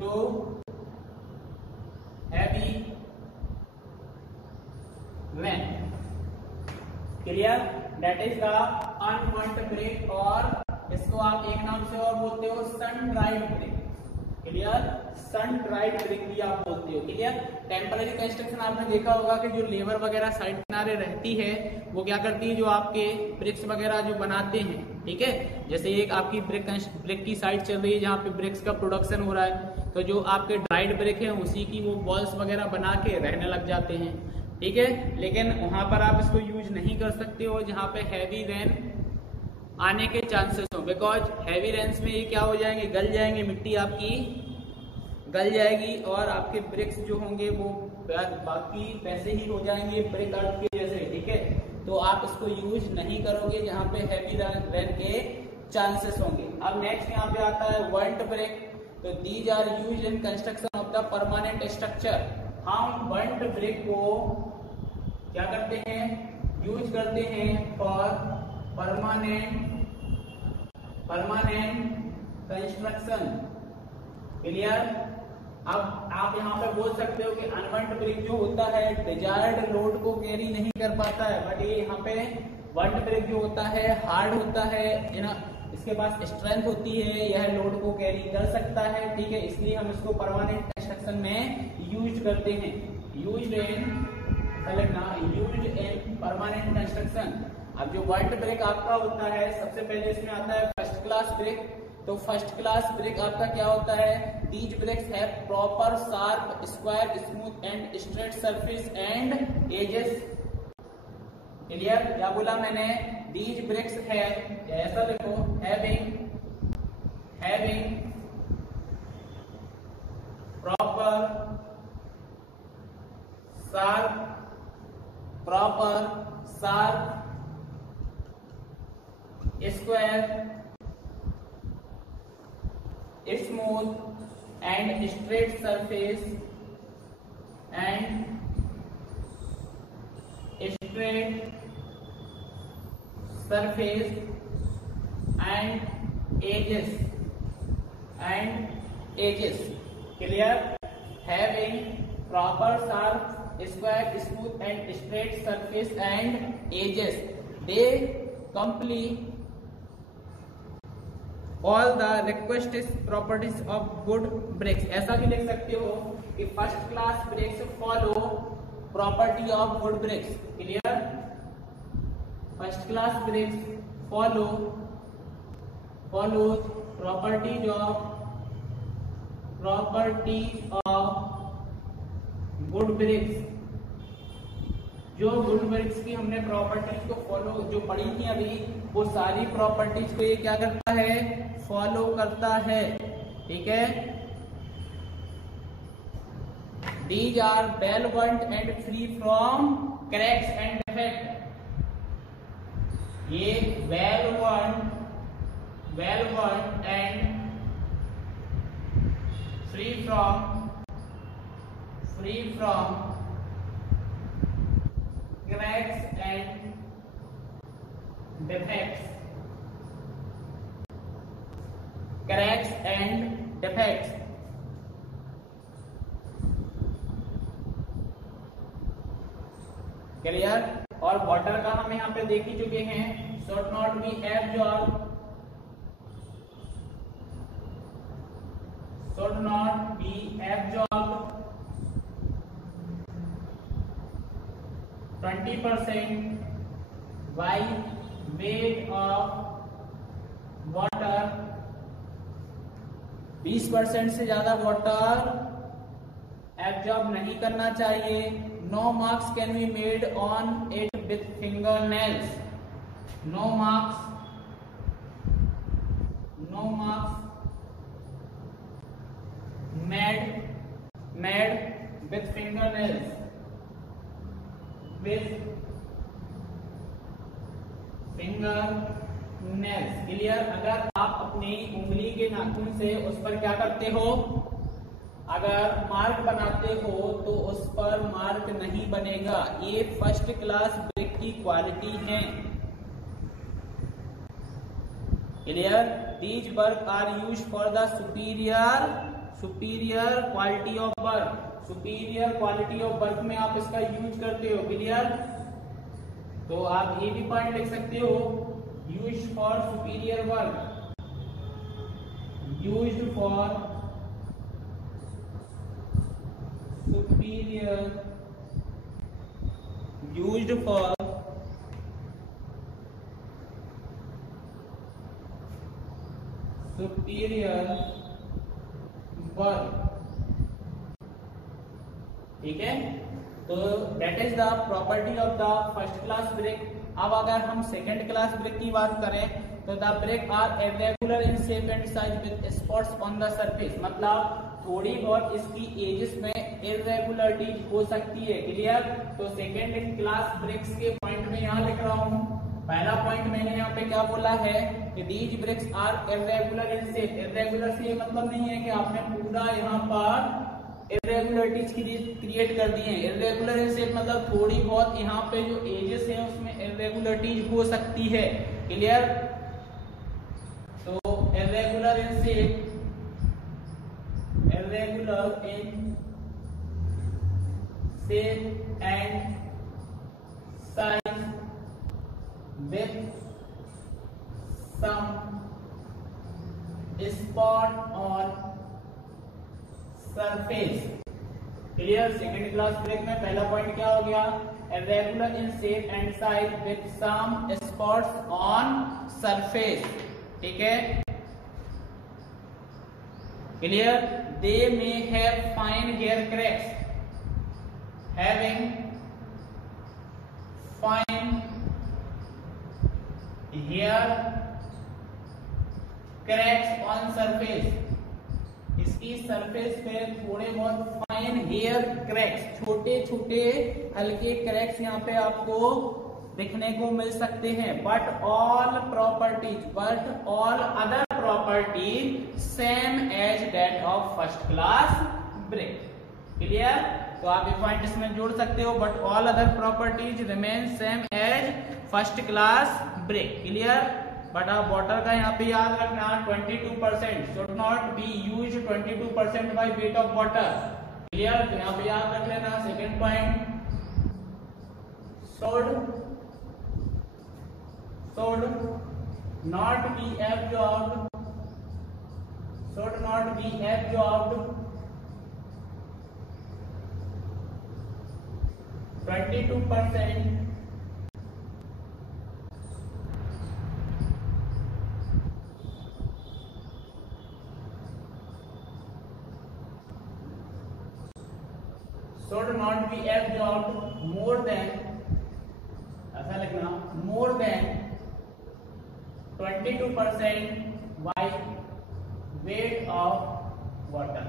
to heavy rain। Clear? That is the unburnt brick, और इसको आप एक नाम से और बोलते हो sun dried brick. Clear? Sun dried brick भी आप बोलते हो। क्लियर? टेम्पररी कंस्ट्रक्शन आपने देखा होगा कि जो लेबर वगैरह साइड किनारे रहती है वो क्या करती है, जो आपके ब्रिक्स वगैरह जो बनाते हैं, ठीक है, जैसे एक आपकी ब्रिक की साइड चल रही है जहाँ पे ब्रिक्स का प्रोडक्शन हो रहा है, तो जो आपके ड्राइड ब्रिक है उसी की वो बॉल्स वगैरह बना के रहने लग जाते हैं। ठीक है, लेकिन वहां पर आप इसको यूज नहीं कर सकते हो जहां पे हैवी रेन आने के चांसेस हो, बिकॉज हैवी रेन्स में ये क्या हो जाएंगे, गल जाएंगे, मिट्टी आपकी गल जाएगी और आपके ब्रिक्स जो होंगे वो बाकी वैसे ही हो जाएंगे ब्रिक अर्थ के जैसे। ठीक है, तो आप इसको यूज नहीं करोगे जहां पे हैवी रेन के चांसेस होंगे। अब नेक्स्ट यहाँ पे आता है वर्न्ट ब्रिक। तो these are use in construction of the permanent structure. हम वर्न्ट ब्रिक को क्या करते हैं, यूज करते हैं फॉर परमानेंट कंस्ट्रक्शन। क्लियर? अब आप यहाँ पे बोल सकते हो कि अनवर्न्ट ब्रिक जो होता है डिजायर्ड लोड को कैरी नहीं कर पाता है, बट ये यहाँ पे वर्न्ट ब्रिक जो होता है हार्ड होता है, इसके पास स्ट्रेंथ होती है, यह लोड को कैरी कर सकता है। ठीक है, इसलिए हम इसको परमानेंट कंस्ट्रक्शन में यूज करते हैं। Used in permanent construction. अब जो वर्न्ट ब्रिक आपका होता है, सबसे पहले इसमें आता है फर्स्ट क्लास ब्रिक। तो फर्स्ट क्लास ब्रिक आपका क्या होता है, these bricks have proper sharp square smooth and straight surface and edges. Clear? क्या बोला मैंने, दीज ब्रिक्स हैव, ऐसा लिखो, having proper sharp square smooth and straight surface and edges. Clear? Having proper sharp square smooth and straight surface and edges, they complete all the requisite properties of good bricks। ऐसा भी लिख सकते हो कि first class bricks follow property of good bricks. Clear? First class bricks follow property of good bricks. जो good bricks की हमने properties को फॉलो जो पढ़ी थी अभी, वो सारी प्रॉपर्टीज को ये क्या करता है, फॉलो करता है। ठीक है, these are well burnt and free from cracks and defect. ये well burnt and free from cracks and defects। Clear. और वाटर का हम यहाँ पे देख ही चुके हैं, should not be absorbed, should not be absorbed 20% by weight of water, 20% से ज्यादा वाटर एब्जॉर्ब नहीं करना चाहिए। No marks can be made on it with finger nails, no marks made with finger nails, with finger nails, clear. अगर आप अपनी उंगली के नाखून से उस पर क्या करते हो, अगर मार्क बनाते हो तो उस पर मार्क नहीं बनेगा। ये फर्स्ट क्लास ब्रिक की क्वालिटी है, clear. These work are use for the superior quality of work, superior quality of work में आप इसका यूज करते हो, क्लियर। तो आप ये भी पॉइंट लिख सकते हो, use for superior work, used for superior, used for superior work, ठीक है। तो that is the property of the first class brick. अब अगर हम सेकंड क्लास ब्रिक की बात करें तो the brick are irregular in shape and size with spots on the surface, मतलब थोड़ी बहुत इसकी एजेस में इरेगुलरिटीज हो सकती है, क्लियर। तो सेकंड क्लास ब्रिक्स के पॉइंट में यहाँ लिख रहा हूँ। पहला पॉइंट मैंने यहाँ पे क्या बोला है कि these bricks are irregular in shape. Irregular से ये मतलब नहीं है कि आपने पूरा यहाँ पर इरेगुलरिटीज क्रिएट कर दिए हैं। इरेगुलर इन शेप मतलब थोड़ी बहुत यहाँ पे जो एजेस हैं उसमें इरेगुलरिटीज हो सकती है, क्लियर। तो irregular in shape, irregular in shape and size with some spot on surface, clear. Second class brick में पहला पॉइंट क्या हो गया, irregular in shape and size with some spots on surface, ठीक है, clear. They may have fine hair cracks, having fine hair cracks on surface, इसकी surface पे थोड़े बहुत फाइन हेयर क्रैक्स, छोटे छोटे हल्के क्रैक्स यहाँ पे आपको दिखने को मिल सकते हैं। But all other properties same as that of first class brick, clear. तो आप ये पॉइंट इसमें जोड़ सकते हो, but all other properties remain same as first class brick, clear. But आप वाटर का यहाँ पे याद रखना 22% should not be use 22% by weight of water, clear. तो यहाँ पे याद रख लेना। Second point, should not be absorbed, should not be absorbed 22% should not be absorbed more than, ऐसा लिखना, more than 22% by weight of water,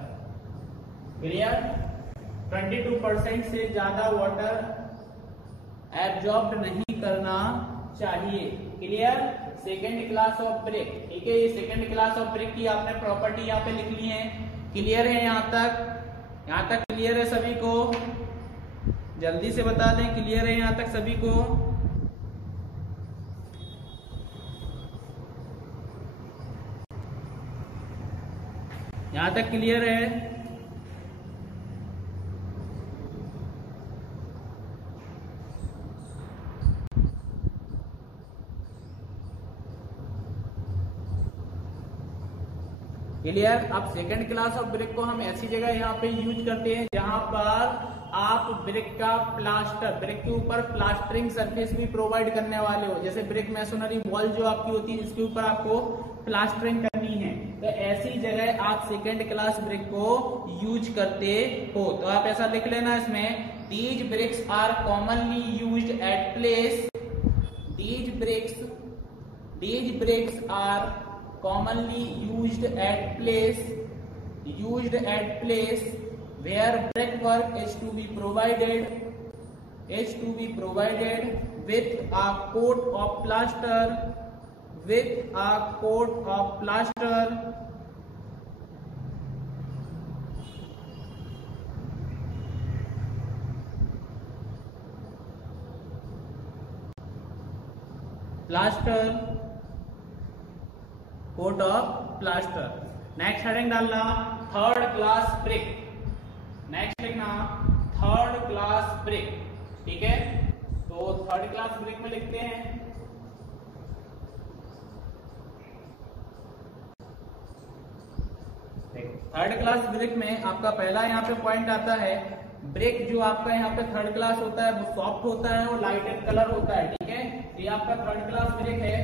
clear. 22% से ज्यादा वाटर एब्जॉर्ब नहीं करना चाहिए, clear. Second class of brick, ठीक है। ये सेकेंड क्लास ऑफ ब्रिक की आपने प्रॉपर्टी यहाँ पे लिख ली है, क्लियर है। यहाँ तक क्लियर है सभी को? जल्दी से बता दें, क्लियर है यहाँ तक सभी को? यहां तक क्लियर है? क्लियर। अब सेकंड क्लास ऑफ ब्रेक को हम ऐसी जगह यहाँ पे यूज करते हैं जहां पर आप ब्रिक का प्लास्टर, ब्रिक के ऊपर प्लास्टरिंग सरफेस भी प्रोवाइड करने वाले हो, जैसे ब्रिक मैसोनरी वॉल जो आपकी होती है इसके ऊपर आपको प्लास्टरिंग करनी है, तो ऐसी जगह आप सेकेंड क्लास ब्रिक को यूज करते हो। तो आप ऐसा लिख लेना इसमें, these bricks are commonly used at place, these bricks are commonly used at place where brickwork is to be provided with a coat of plaster, coat of plaster. Next heading डालना third class brick, next लिखना third class brick, ठीक है। तो third class brick में लिखते हैं third class brick में आपका पहला यहाँ पे पॉइंट आता है, ब्रिक जो आपका यहाँ पे थर्ड क्लास होता है वो सॉफ्ट होता है और लाइट इन कलर होता है, ठीक है। ये आपका थर्ड क्लास ब्रिक है,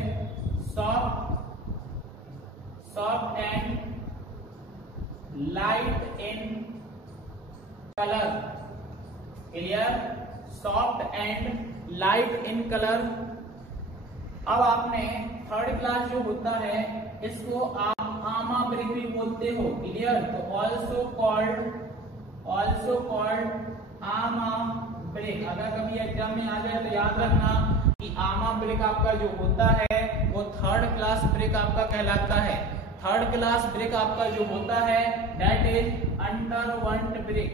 soft and light in colour, clear, soft and light in colour. अब आपने थर्ड क्लास जो होता है इसको आप आमा ब्रिक भी बोलते हो, क्लियर। तो ऑल्सो कॉल्ड आमा ब्रिक। अगर कभी एग्जाम में आ जाए तो याद रखना कि आमा ब्रिक आपका जो होता है वो थर्ड क्लास ब्रिक आपका कहलाता है। थर्ड क्लास ब्रिक आपका जो होता है that is underburnt brick,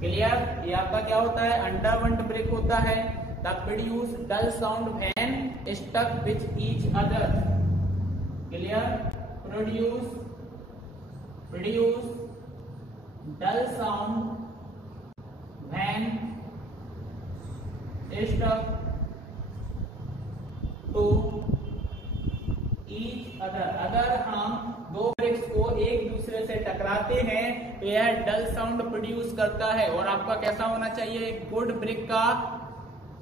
clear. ये आपका क्या होता है, अंडरवंट ब्रिक होता है। The produce dull sound when stuck with each other, clear. Produce dull sound when stuck to each other. अगर हम दो ब्रिक्स को एक दूसरे से टकराते हैं तो यह डल साउंड प्रोड्यूस करता है। और आपका कैसा होना चाहिए, एक गुड ब्रिक का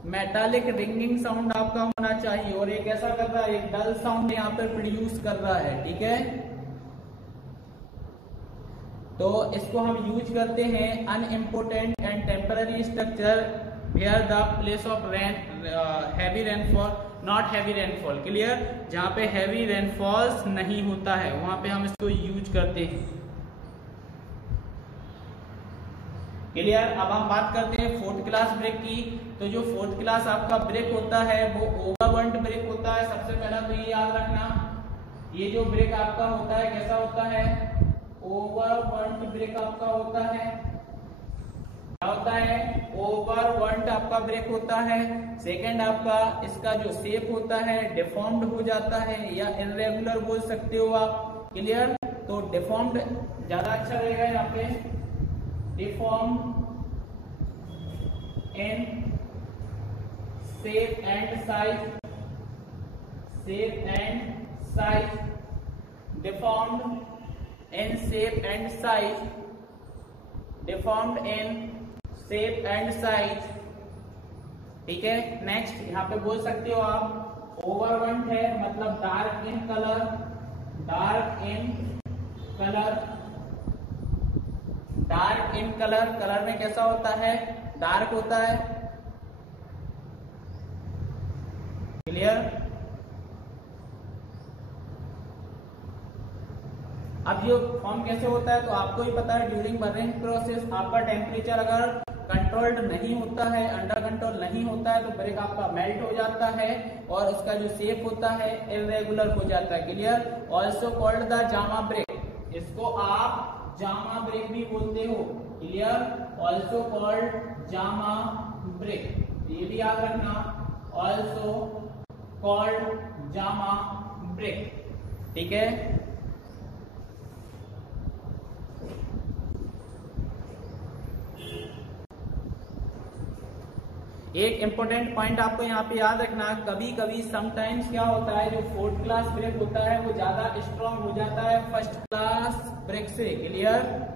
मेटालिक रिंगिंग साउंड आपका होना चाहिए, और ये कैसा कर रहा है, एक डल साउंड यहाँ पर प्रोड्यूस कर रहा है, ठीक है। तो इसको हम यूज करते हैं unimportant and temporary structure where the place of heavy rainfall, not heavy rainfall, clear. जहां पे हैवी रेनफॉल्स नहीं होता है वहां पे हम इसको यूज करते हैं, क्लियर। अब हम बात करते हैं फोर्थ क्लास ब्रेक की। तो जो फोर्थ क्लास आपका ब्रेक होता है वो ओवरवंट ब्रेक होता है। सबसे पहला तो ये याद रखना, ये जो ब्रेक आपका होता है कैसा होता है, ओवरवंट ब्रेक आपका होता है। क्या होता है, ओवरवंट आपका ब्रेक होता है। सेकंड आपका इसका जो शेप होता है डिफॉर्म्ड हो जाता है या इरेगुलर बोल सकते हो आप, क्लियर। तो डिफॉर्म्ड ज्यादा अच्छा रहेगा यहाँ पे, deformed in shape and size, deformed in shape and size, deformed in shape and size, ठीक है। नेक्स्ट यहाँ पे बोल सकते हो आप ओवरवंट है मतलब डार्क इन कलर, कलर में कैसा होता है, डार्क होता है, क्लियर। अब ये फॉर्म कैसे होता है तो आपको ही पता है, ड्यूरिंग बर्निंग प्रोसेस आपका टेम्परेचर अगर कंट्रोल्ड नहीं होता है, अंडर कंट्रोल नहीं होता है तो ब्रेक आपका मेल्ट हो जाता है और इसका जो शेप होता है इरेगुलर हो जाता है, clear. Also called the jhama brick, इसको आप जामा ब्रेक भी बोलते हो, clear. Also called jhama brick, ये भी याद रखना, ऑल्सो कॉल्ड जामा ब्रेक, ठीक है। एक इंपॉर्टेंट पॉइंट आपको यहाँ पे याद रखना, कभी कभी समटाइम्स क्या होता है, जो फोर्थ क्लास ब्रेक होता है वो ज्यादा स्ट्रांग हो जाता है फर्स्ट क्लास ब्रेक से। क्लियर?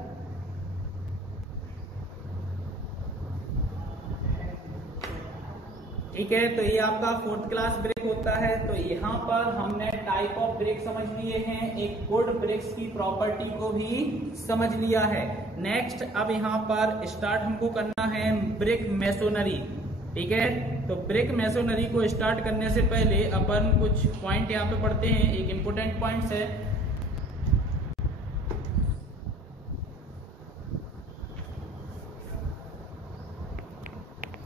ठीक है, तो ये आपका फोर्थ क्लास ब्रेक होता है। तो यहाँ पर हमने टाइप ऑफ ब्रेक समझ लिए हैं, एक गुड ब्रेक्स की प्रॉपर्टी को भी समझ लिया है। नेक्स्ट अब यहाँ पर स्टार्ट हमको करना है ब्रेक मेसोनरी। ठीक है, तो ब्रेक मेसोनरी को स्टार्ट करने से पहले अपन कुछ पॉइंट यहाँ पे पढ़ते हैं, एक इंपोर्टेंट पॉइंट्स है।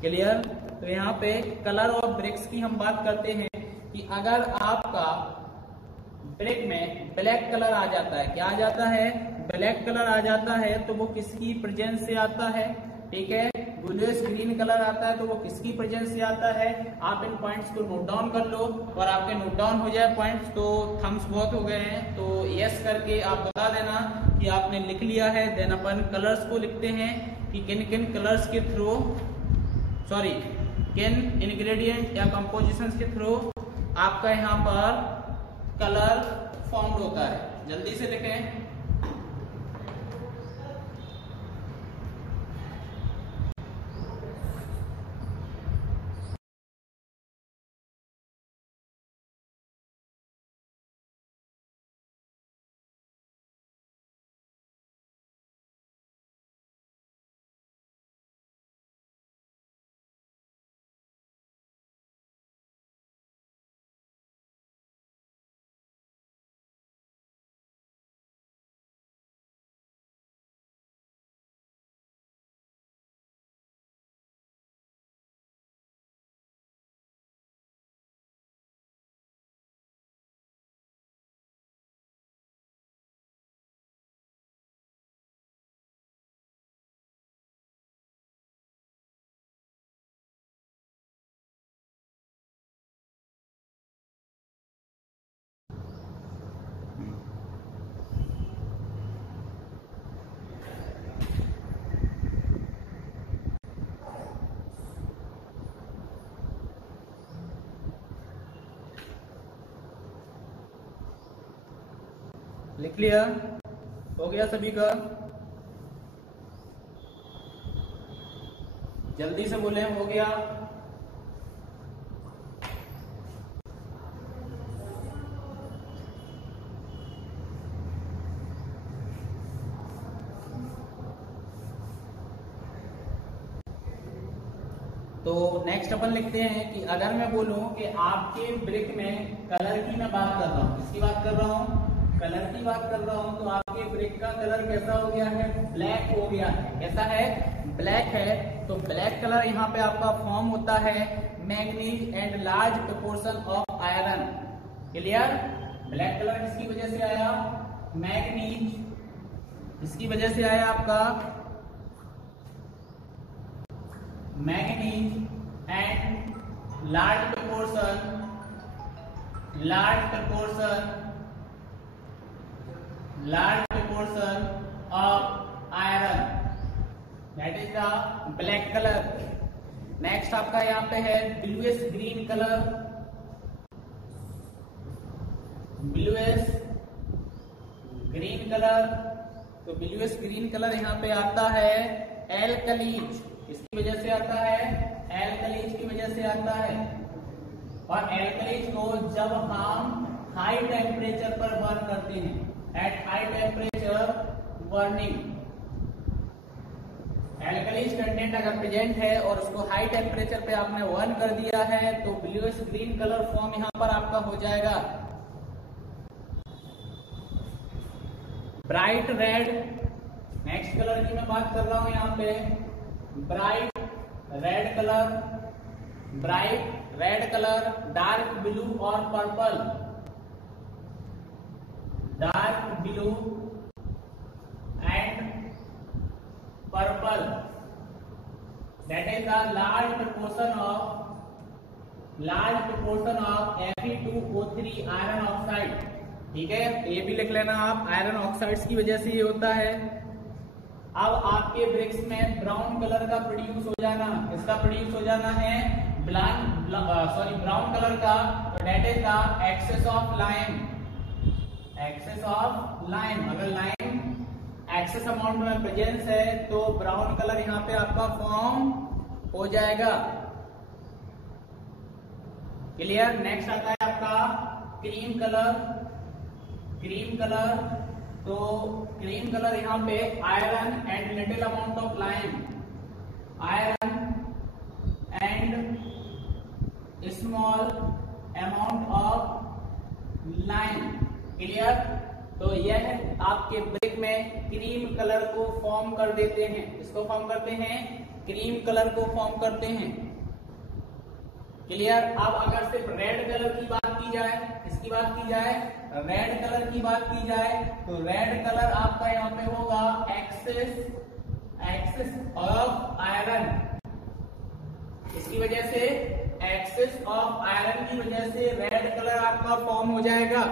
क्लियर? तो यहाँ पे कलर ऑफ ब्रेक्स की हम बात करते हैं कि अगर आपका ब्रेक में ब्लैक कलर आ जाता है, क्या आ जाता है, ब्लैक कलर आ जाता है, तो वो किसकी प्रेजेंस से आता है? ठीक है, ब्लूइश ग्रीन कलर आता है तो वो किसकी प्रेजेंस से आता है? आप इन पॉइंट्स को नोट डाउन कर लो, और आपके नोट डाउन हो जाए पॉइंट्स तो थम्स बहुत हो गए हैं, तो यस करके आप बता देना कि आपने लिख लिया है। देन अपन कलर्स को लिखते हैं कि किन किन कलर्स के थ्रू, सॉरी किन इंग्रेडिएंट या कंपोजिशंस के थ्रू आपका यहाँ पर कलर फॉर्म होता है। जल्दी से लिखें। लिख लिया? हो गया सभी का? जल्दी से बोले, हो गया? तो नेक्स्ट अपन लिखते हैं कि अगर मैं बोलूं कि आपके ब्रेक में कलर की मैं बात कर रहा हूं, किसकी बात कर रहा हूं, कलर की बात कर रहा हूं, तो आपके ब्रेक का कलर कैसा हो गया है, ब्लैक हो गया है। कैसा है, ब्लैक है। तो ब्लैक कलर यहाँ पे आपका फॉर्म होता है manganese and large proportion of iron. Clear? Black colour किसकी वजह से आया, मैग्नीज, इसकी वजह से आया आपका manganese and large proportion of iron, that is the black color. Next आपका यहाँ पे है bluish green colour, bluish green colour. तो ब्लूइश ग्रीन कलर यहाँ पे आता है एल्कलीज, किसकी वजह से आता है, एल्कलीज की वजह से आता है। और एल्कलीज को जब हम हाई टेम्परेचर पर बर्न करते हैं, at high temperature burning, alkalis content अगर प्रेजेंट है और उसको हाई टेम्परेचर पे आपने बर्न कर दिया है तो ब्लूइश ग्रीन कलर फॉर्म यहां पर आपका हो जाएगा। ब्राइट रेड, नेक्स्ट कलर की मैं बात कर रहा हूं यहां पे, bright red colour, bright red colour, dark blue और purple, dark blue and purple, that is the large proportion of Fe2O3 iron oxide. ठीक है, ये भी लिख लेना आप, आयरन ऑक्साइड्स की वजह से ये होता है। अब आपके ब्रिक्स में ब्राउन कलर का प्रोड्यूस हो जाना, इसका प्रोड्यूस हो जाना है ब्राउन कलर का, तो that is the excess of lime. Excess of lime, अगर लाइम एक्सेस अमाउंट में प्रेजेंस है तो ब्राउन कलर यहाँ पे आपका फॉर्म हो जाएगा। क्लियर। नेक्स्ट आता है आपका क्रीम कलर। क्रीम कलर, तो क्रीम कलर यहाँ पे iron and little amount of lime, iron and small amount of lime. Clear. तो यह आपके ब्रिक में क्रीम कलर को फॉर्म कर देते हैं। इसको फॉर्म करते हैं, क्रीम कलर को फॉर्म करते हैं। क्लियर। अब अगर सिर्फ रेड कलर की बात की जाए, इसकी बात की जाए, रेड कलर की बात की जाए, तो रेड कलर आपका यहाँ पे होगा एक्सेस ऑफ आयरन। इसकी वजह से एक्सेस ऑफ आयरन की वजह से रेड कलर आपका फॉर्म हो जाएगा।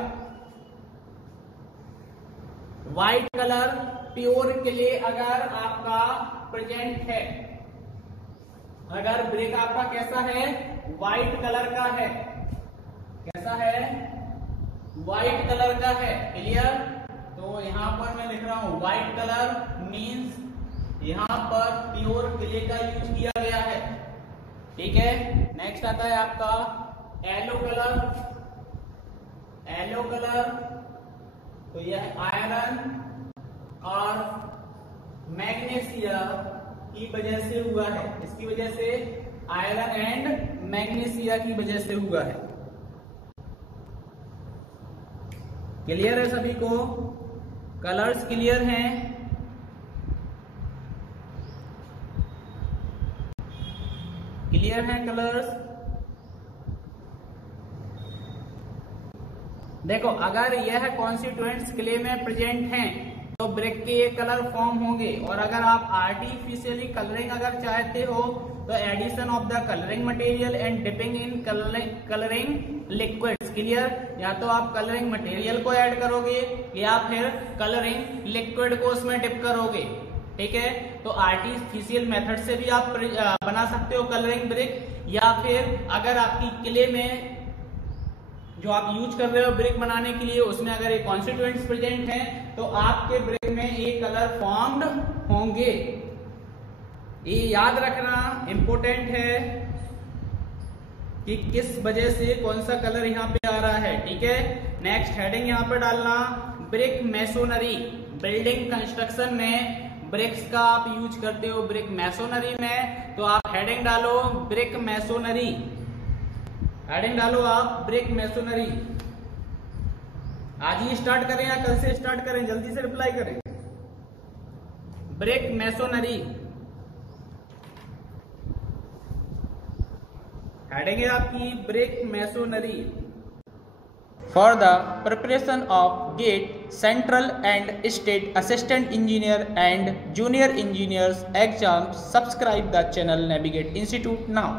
व्हाइट कलर प्योर क्ले अगर आपका प्रेजेंट है, अगर ब्रिक आपका कैसा है, व्हाइट कलर का है, कैसा है, व्हाइट कलर का है। क्लियर। तो यहां पर मैं लिख रहा हूं व्हाइट कलर मींस यहां पर प्योर क्ले का यूज किया गया है। ठीक है। नेक्स्ट आता है आपका येलो कलर। येलो कलर, तो यह आयरन और मैग्नीशिया की वजह से हुआ है। इसकी वजह से आयरन एंड मैग्नीशिया की वजह से हुआ है। क्लियर है सभी को? कलर्स क्लियर हैं? क्लियर है कलर्स? देखो, अगर यह कॉन्स्टिट्यूएंट्स क्ले में प्रेजेंट हैं तो ब्रिक के ये कलर फॉर्म होंगे। और अगर आप आर्टिफिशियली कलरिंग अगर चाहते हो तो addition of the colouring material and dipping in colouring liquids. Clear. या तो आप कलरिंग मटेरियल को ऐड करोगे या फिर कलरिंग लिक्विड को उसमें डिप करोगे। ठीक है। तो आर्टिफिशियल मेथड से भी आप बना सकते हो कलरिंग ब्रिक, या फिर अगर आपकी क्ले में जो आप यूज कर रहे हो ब्रिक बनाने के लिए उसमें अगर ये कॉन्स्टिट्यूएंट्स प्रेजेंट हैं तो आपके ब्रिक में ये कलर फॉर्म्ड होंगे। ये याद रखना इंपॉर्टेंट है कि किस वजह से कौन सा कलर यहाँ पे आ रहा है। ठीक है। नेक्स्ट हेडिंग यहाँ पे डालना ब्रिक मैसोनरी। बिल्डिंग कंस्ट्रक्शन में ब्रिक्स का आप यूज करते हो ब्रिक मैसोनरी में, तो आप हेडिंग डालो ब्रिक मैसोनरी। हेडिंग डालो आप ब्रिक मैसोनरी। आज ही स्टार्ट करें या कल से स्टार्ट करें? जल्दी से रिप्लाई करें। ब्रिक मैसोनरी हेडिंग है आपकी brick masonry. For the preparation of GATE, Central and State Assistant Engineer and Junior Engineers exams, subscribe the channel Navigate Institute now.